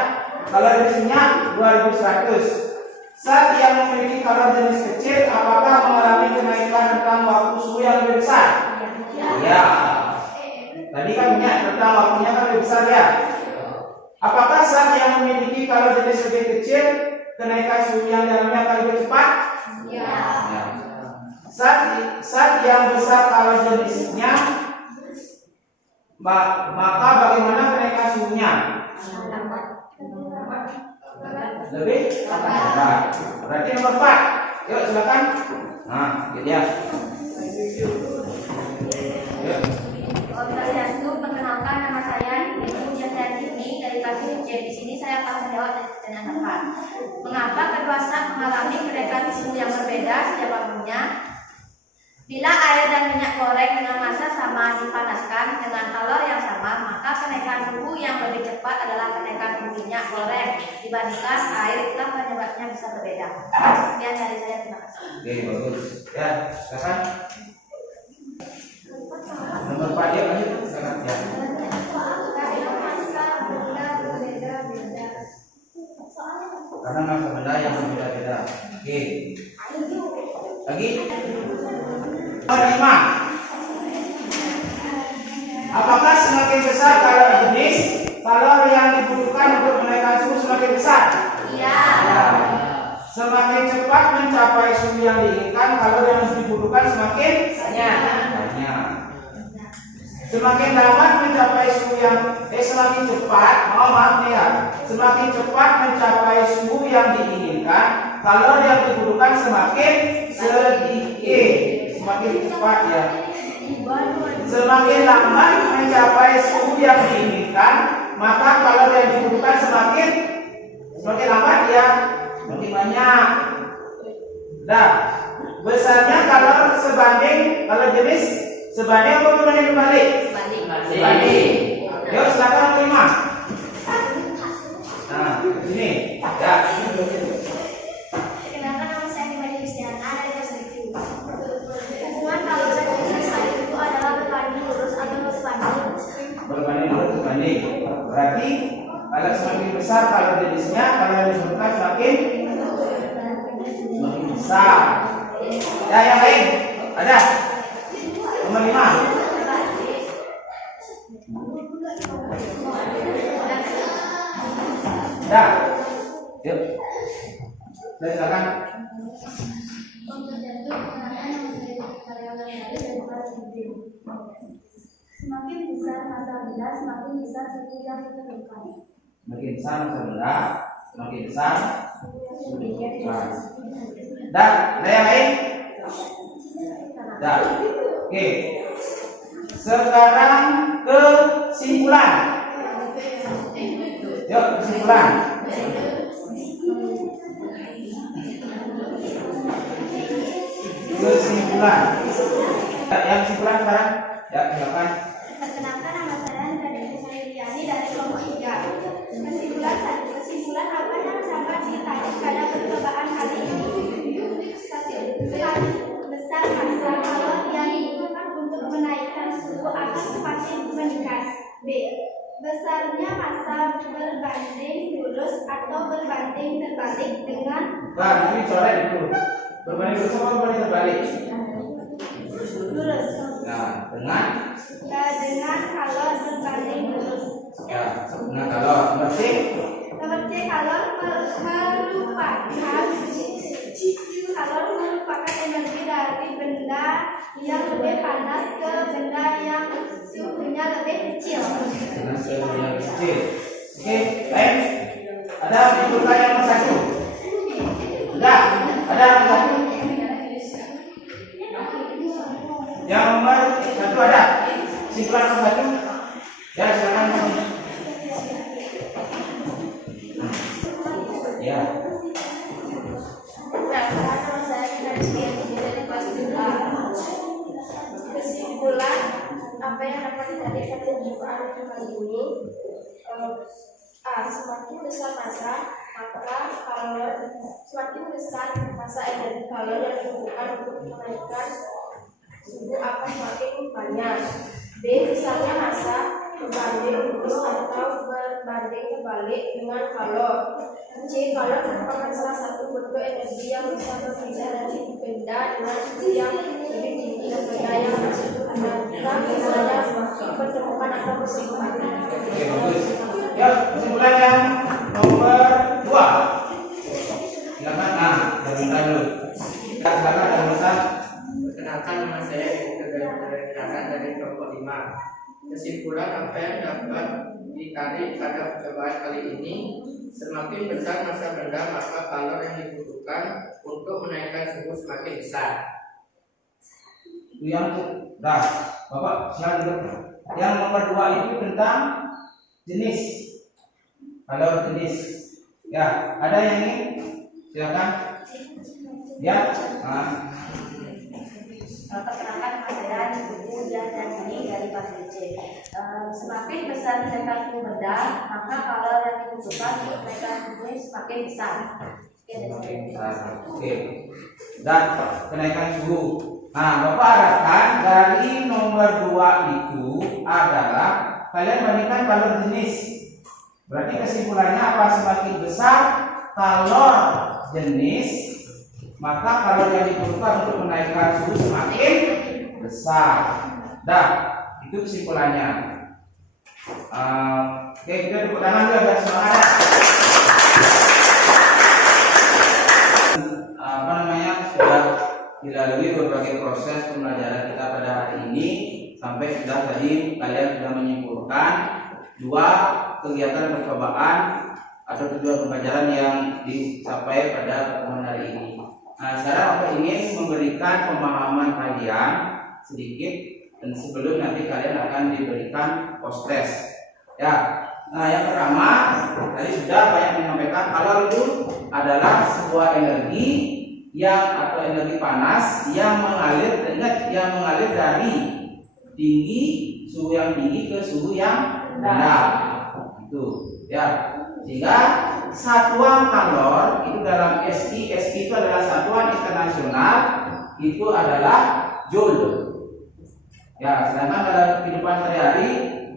kalau jenis minyak 2.100. Zat yang memiliki kalor jenis kecil apakah mengalami kenaikan rentang waktu suhu yang lebih besar? Ya. Tadi kan minyak rentang waktunya kan lebih besar ya. Apakah zat yang memiliki kalor jenis lebih kecil kenaikan suhu yang dalamnya akan lebih cepat? Ya. Zat yang besar kalor jenisnya, maka bagaimana kenaikan suhunya? Lebih lambat. Berarti nomor 4. Yuk silakan. Gitu ya. Yuk. Perkenalkan, nama saya Ibu Jasiyani dari kelas menjawab pertanyaan dapat. Mengapa kedua zat mengalami kenaikan suhu yang berbeda? Jawabannya, bila air dan minyak goreng dengan massa sama dipanaskan dengan kalor yang sama, maka kenaikan suhu yang lebih cepat adalah kenaikan minyak goreng dibandingkan air. Itulah penyebabnya bisa berbeda. Sekian dari saya, terima kasih. Oke, bagus. Ya, silakan. Nomor 4 ya, lanjut. Silakan. Ya. Karena masa benda yang berbeda-beda. Oke. Lagi. Nomor 5. Apakah semakin besar kalor jenis kalor yang dibutuhkan untuk menaikkan suhu semakin besar? Iya. Ya. Semakin cepat mencapai suhu yang diinginkan, kalor yang dibutuhkan semakin banyak. Semakin lambat mencapai suhu yang semakin cepat, maaf nih ya. Semakin cepat mencapai suhu yang diinginkan, kalor yang dibutuhkan semakin sedikit. Semakin cepat ya. Semakin lambat mencapai suhu yang diinginkan, maka kalor yang dibutuhkan semakin lambat ya, semakin banyak. Nah, besarnya kalor sebanding kalor jenis sebanding apa berbanding terbalik? Sebanding. Yuk silakan terima. Nah, sini. Ya. Perkenalkan, nama saya Dimari Yustiana dari kelas 7. Hubungan kalor dan jenis air itu adalah berbanding lurus atau berbanding. Berbanding lurus berbanding. Berarti kalau semakin besar kalor jenisnya, kalor yang dibutuhkan semakin besar. Ya, yang lain ada. Nomor 5. Ya. Yuk. Silakan. Semakin besar massa benda, semakin besar suhu yang ditentukan. Semakin besar massa benda, semakin besar suhu yang ditentukan. Dan ada yang lain? Dah. Oke. Sekarang kesimpulan. Yuk, kesimpulan. Kesimpulan. Yang kesimpulan sekarang. Ya, silakan. Perkenalkan, nama saya Riani dari kelompok 3. Kesimpulan apa yang dapat ditarik pada percobaan kali ini? Semakin besar massa kalor yang dibutuhkan untuk menaikkan suhu akan semakin meningkat. B. Besarnya massa berbanding lurus atau berbanding terbalik dengan Ini coret dulu. Berbanding lurus apa berbanding terbalik? lurus. Nah, Dengan kalor berbanding lurus. ya, dengan kalor. Nomor C. Nomor C, kalor merupakan energi dari benda yang lebih panas ke benda yang suhunya lebih kecil. Dengan suhu yang kecil. Oke, lain. Ada menunjukkan yang nomor 1. Ada nomor 1. Yang nomor 1 ada. Simpulan nomor 1. Ya, silakan. Ya. Kesimpulan apa yang dapat ditarik dari percobaan kali ini? A. Semakin besar massa, maka semakin besar massa energi kalor yang dibutuhkan untuk menaikkan suhu akan semakin banyak. B. Besarnya massa berbanding lurus atau berbanding terbalik dengan kalor. C. Kalor merupakan salah satu bentuk energi yang bisa berpindah dari benda dengan suhu yang lebih tinggi ke benda yang masih misalnya pertemukan atau kesimpulan. Oke, bagus. Ya, kesimpulan yang nomor 2. Silakan. Nah, dari dulu. Ya, silakan ada Ustaz. Perkenalkan, nama saya dari kelompok 5. Kesimpulan apa yang dapat ditarik pada percobaan kali ini? Semakin besar massa benda, maka kalor yang dibutuhkan untuk menaikkan suhu semakin besar. Yang dah, Bapak silakan. Yang nomor 2 itu tentang jenis. Kalor jenis. Ya, ada yang ingin? Silakan. Ya. Perkenalkan nama saya Ibu dan ini dari Kelas C. Semakin besar kenaikan suhu benda, maka kalor yang dibutuhkan untuk kenaikan suhu semakin besar. Oke. Dan kenaikan suhu. Nah, Bapak harapkan dari nomor 2 itu adalah kalian bandingkan kalor jenis. Berarti kesimpulannya apa? Semakin besar kalor jenis, maka kalor yang dibutuhkan untuk menaikkan suhu semakin besar. Dah, itu kesimpulannya. Oke, kita tepuk tangan dulu biar semangat. Sudah dilalui berbagai proses pembelajaran kita pada hari ini sampai sudah tadi kalian sudah menyimpulkan 2 kegiatan percobaan atau tujuan pembelajaran yang dicapai pada pertemuan hari ini. Nah, sekarang aku ingin memberikan pemahaman kalian sedikit dan sebelum nanti kalian akan diberikan post test. Ya. Nah, yang pertama tadi sudah banyak menyampaikan kalor itu adalah sebuah energi atau energi panas yang mengalir, ingat, yang mengalir dari suhu yang tinggi ke suhu yang rendah. Itu, ya. Sehingga satuan kalor itu dalam SI itu adalah satuan internasional, itu adalah joule. Ya, sedangkan dalam kehidupan sehari-hari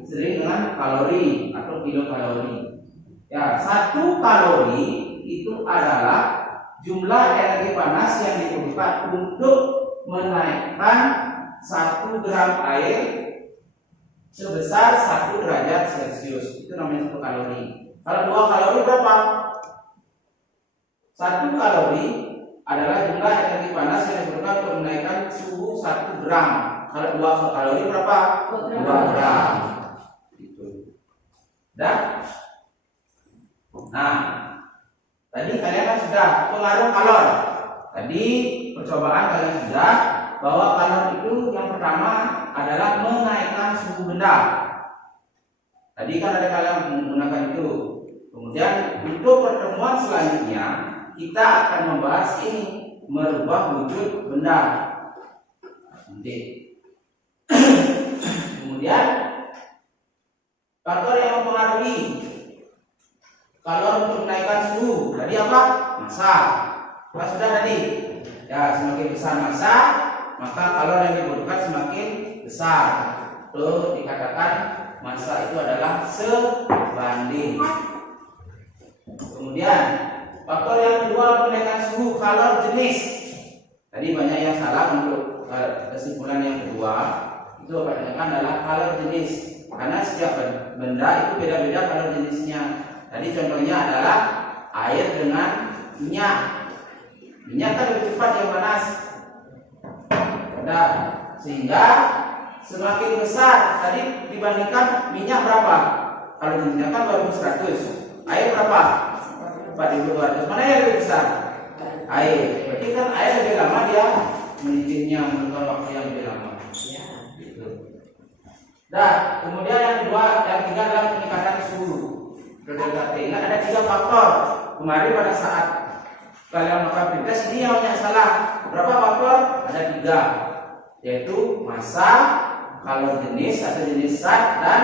sering dengan kalori atau kilokalori. Ya, 1 kalori itu adalah jumlah energi panas yang dibutuhkan untuk menaikkan 1 gram air sebesar 1 derajat Celcius. Itu namanya 1 kalori. Kalau 2 kalori berapa? 1 kalori adalah jumlah energi panas yang dibutuhkan untuk menaikkan suhu 1 gram. Kalau 2 kalori berapa? 2 gram. Gitu. Dan nah, tadi kalian kan sudah pengaruh kalor. Tadi percobaan kalian sudah bahwa kalor itu yang pertama adalah menaikkan suhu benda. Tadi kan ada kalian menggunakan itu. Kemudian untuk pertemuan selanjutnya kita akan membahas ini, merubah wujud benda. Nanti. Kemudian faktor yang mempengaruhi kalor untuk menaikkan suhu tadi apa? Massa. Apa sudah tadi? Ya, semakin besar massa, maka kalor yang dibutuhkan semakin besar. Itu dikatakan massa itu adalah sebanding. Kemudian faktor yang kedua menaikkan suhu kalor jenis. Tadi banyak yang salah untuk kesimpulan yang kedua. Itu apa dikatakan adalah kalor jenis. Karena setiap benda itu beda-beda kalor jenisnya. Tadi contohnya adalah air dengan minyak. Minyak kan lebih cepat yang panas. Nah, sehingga semakin besar tadi dibandingkan minyak berapa? Kalau minyak kan 2100. Air berapa? 4200. Mana yang lebih besar? Air. Berarti kan air lebih lama dia mendidihnya, membutuhkan waktu yang lebih lama. Gitu. Nah, kemudian yang ketiga adalah peningkatan suhu. Ingat ada 3 faktor. Kemarin pada saat kalian melakukan tes ini yang banyak salah. Berapa faktor? Ada 3, yaitu massa, kalor jenis atau jenis zat, dan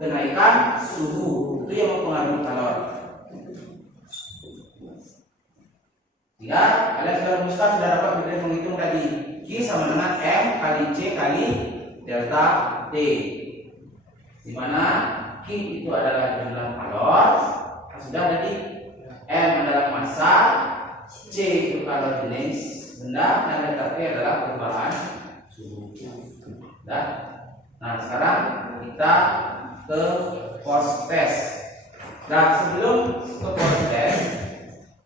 kenaikan suhu. Itu yang mempengaruhi kalor. Sehingga kalian sudah rumuskan, sudah dapat menghitung tadi Q sama dengan M kali C kali delta T, di mana Q itu adalah jumlah kalor, sudah tadi M adalah massa, C itu kalor jenis benda, dan delta T adalah perubahan suhu. Nah, sekarang kita ke post test. Nah, sebelum ke post test,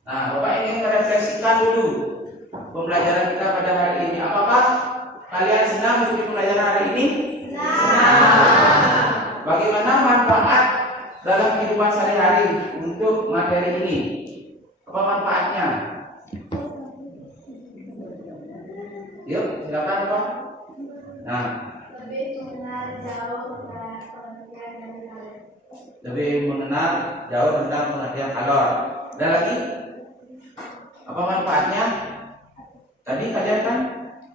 nah, Bapak ingin merefleksikan dulu pembelajaran kita pada hari ini. Apakah kalian senang mengikuti pembelajaran hari ini? Bagaimana manfaat dalam kehidupan sehari-hari untuk materi ini? Apa manfaatnya? Yuk, silakan Pak. Nah, lebih mengenal jauh tentang pengertian dari kalor. lebih mengenal jauh tentang pengertian kalor. Ada lagi? Apa manfaatnya? Tadi kalian kan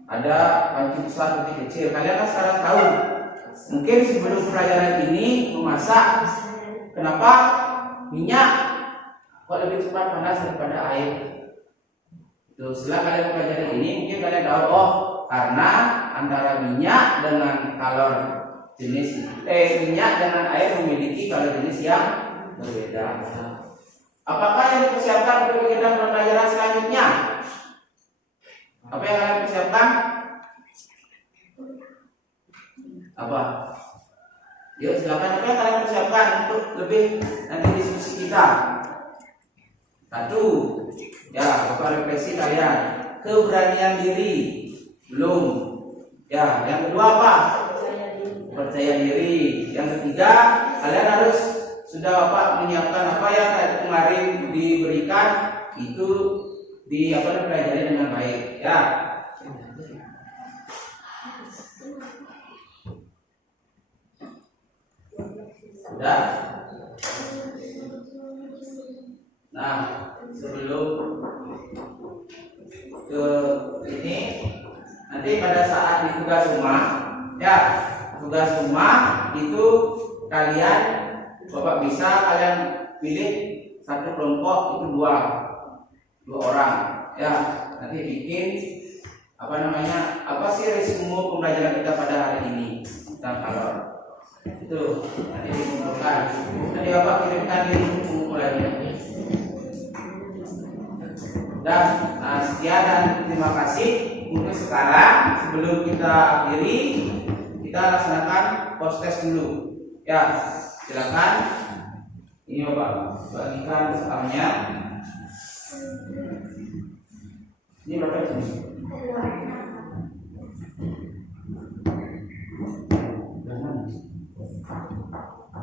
ada panci besar, panci kecil. Kalian kan sekarang tahu. Mungkin sebelum pelajaran ini memasak, kenapa minyak kok lebih cepat panas daripada air? Itu setelah kalian mempelajari ini, mungkin kalian tahu, oh karena antara minyak dengan kalor jenis minyak dengan air memiliki kalor jenis yang berbeda. Apakah yang dipersiapkan untuk kegiatan pembelajaran selanjutnya? Apa yang kalian persiapkan? Apa? Yuk silakan, apa yang kalian persiapkan untuk lebih nanti diskusi kita? Satu, ya Bapak refleksi kalian, keberanian diri belum. Ya, yang kedua apa? Percaya diri. Yang ketiga, kalian harus sudah Bapak menyiapkan apa yang tadi kemarin diberikan itu dipelajari dengan baik. Ya. Sudah. Nah, sebelum ke ini, nanti pada saat di tugas rumah, ya tugas rumah itu kalian Bapak bisa kalian pilih satu kelompok itu dua orang, ya nanti bikin apa sih resume pembelajaran kita pada hari ini tentang kalor itu nanti dikumpulkan, nanti Bapak kirimkan di pengumpulannya. Dan sekian dan terima kasih untuk sekarang. Sebelum kita akhiri, kita laksanakan post test dulu. Ya, silakan. Ini Bapak bagikan pesertanya. Ini berapa jenis?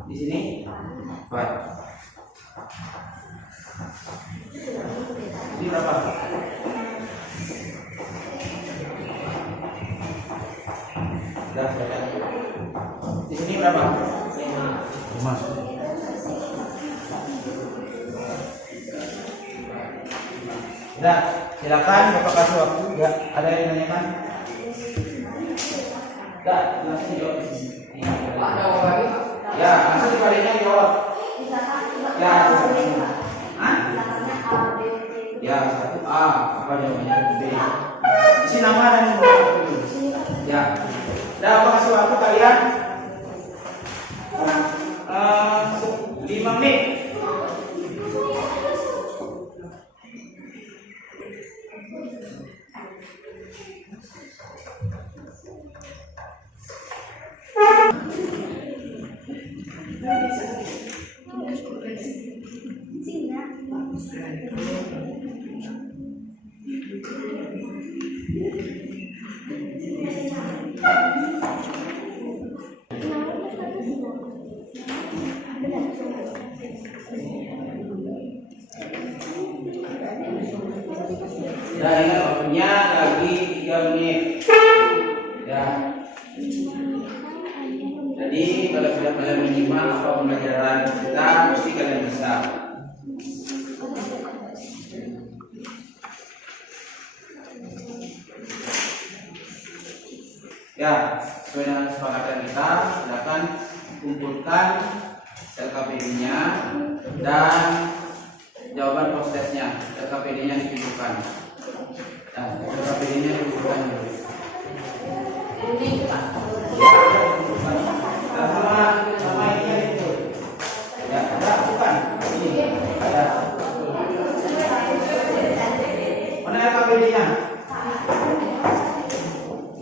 Di sini, baik. Ini berapa? Sudah. Di sini berapa? 5. Sudah, silakan Bapak kasih waktu. Ya, ada yang menanyakan? Enggak, langsung jawab di sini. Ada apa lagi? Ya, langsung sebaliknya jawab. Ya, ya, 1A, apa jawabannya? B. Isi nama dan nomor. Ya. Udah apa kasih waktu kalian? 5 menit. Dan ingat waktunya lagi 3 menit. Ya. Jadi kalau sudah kalian menyimak apa pembelajaran kita, pasti kalian bisa. Ya, sesuai dengan kesepakatan kita, silakan kumpulkan LKPD-nya dan jawaban post test-nya. LKPD-nya dikumpulkan. Nah, LKPD-nya dikumpulkan dulu. Ini Pak. Ya, sama ini itu. Ya, ada bukan? Ini ada. Mana LKPD-nya?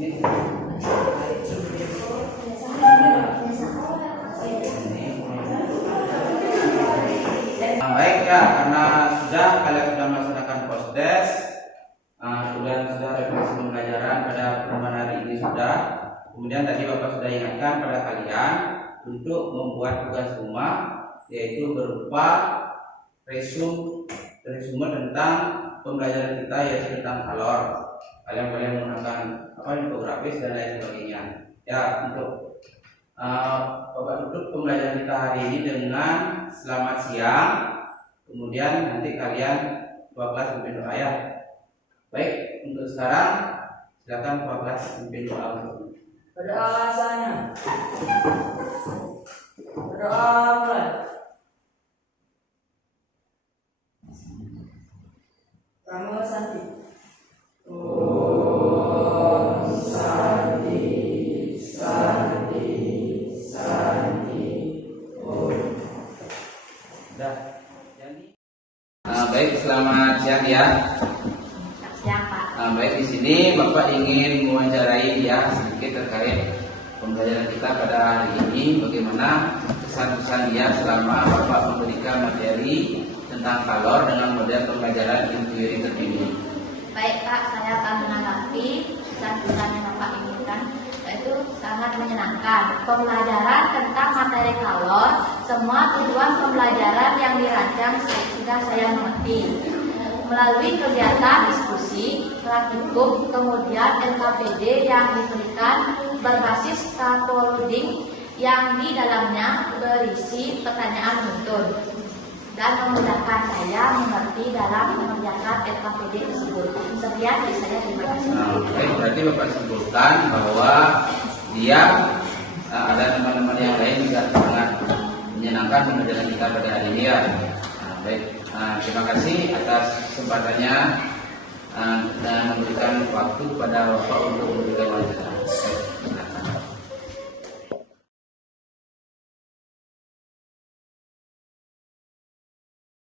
Ini. Nah, baik ya, karena kalian sudah melaksanakan post test, sudah refleksi pembelajaran pada pertemuan hari ini sudah. Kemudian tadi Bapak sudah ingatkan pada kalian untuk membuat tugas rumah, yaitu berupa resume tentang pembelajaran kita, yaitu tentang kalor. Kalian boleh menggunakan infografis dan lain sebagainya. Ya, untuk Bapak tutup pembelajaran kita hari ini dengan selamat siang. Kemudian nanti kalian ketua kelas pimpin doa ya. Baik, untuk sekarang silakan ketua kelas pimpin doa. Berdoa asalnya. Berdoa mulai. Rama Santi. Baik, selamat siang ya. Siang Pak. Baik, di sini Bapak ingin mewawancarai ya sedikit terkait pembelajaran kita pada hari ini. Bagaimana kesan-kesan dia selama Bapak memberikan materi tentang kalor dengan model pembelajaran inquiry terpilih. Baik Pak, saya akan menanggapi kesan-kesan yang Bapak inginkan, yaitu sangat menyenangkan. Pembelajaran tentang materi kalor, semua tujuan pembelajaran yang dirancang sudah saya mengerti. Melalui kegiatan diskusi, praktikum, kemudian LKPD yang diberikan berbasis scaffolding yang di dalamnya berisi pertanyaan muncul dan memudahkan saya mengerti dalam mengerjakan LKPD tersebut. Sekian dari saya, terima kasih. Baik, berarti Bapak simpulkan bahwa dia ada teman-teman yang lain juga sangat menyenangkan pembelajaran kita pada hari ini ya. Baik, terima kasih atas kesempatannya dan memberikan waktu kepada Bapak untuk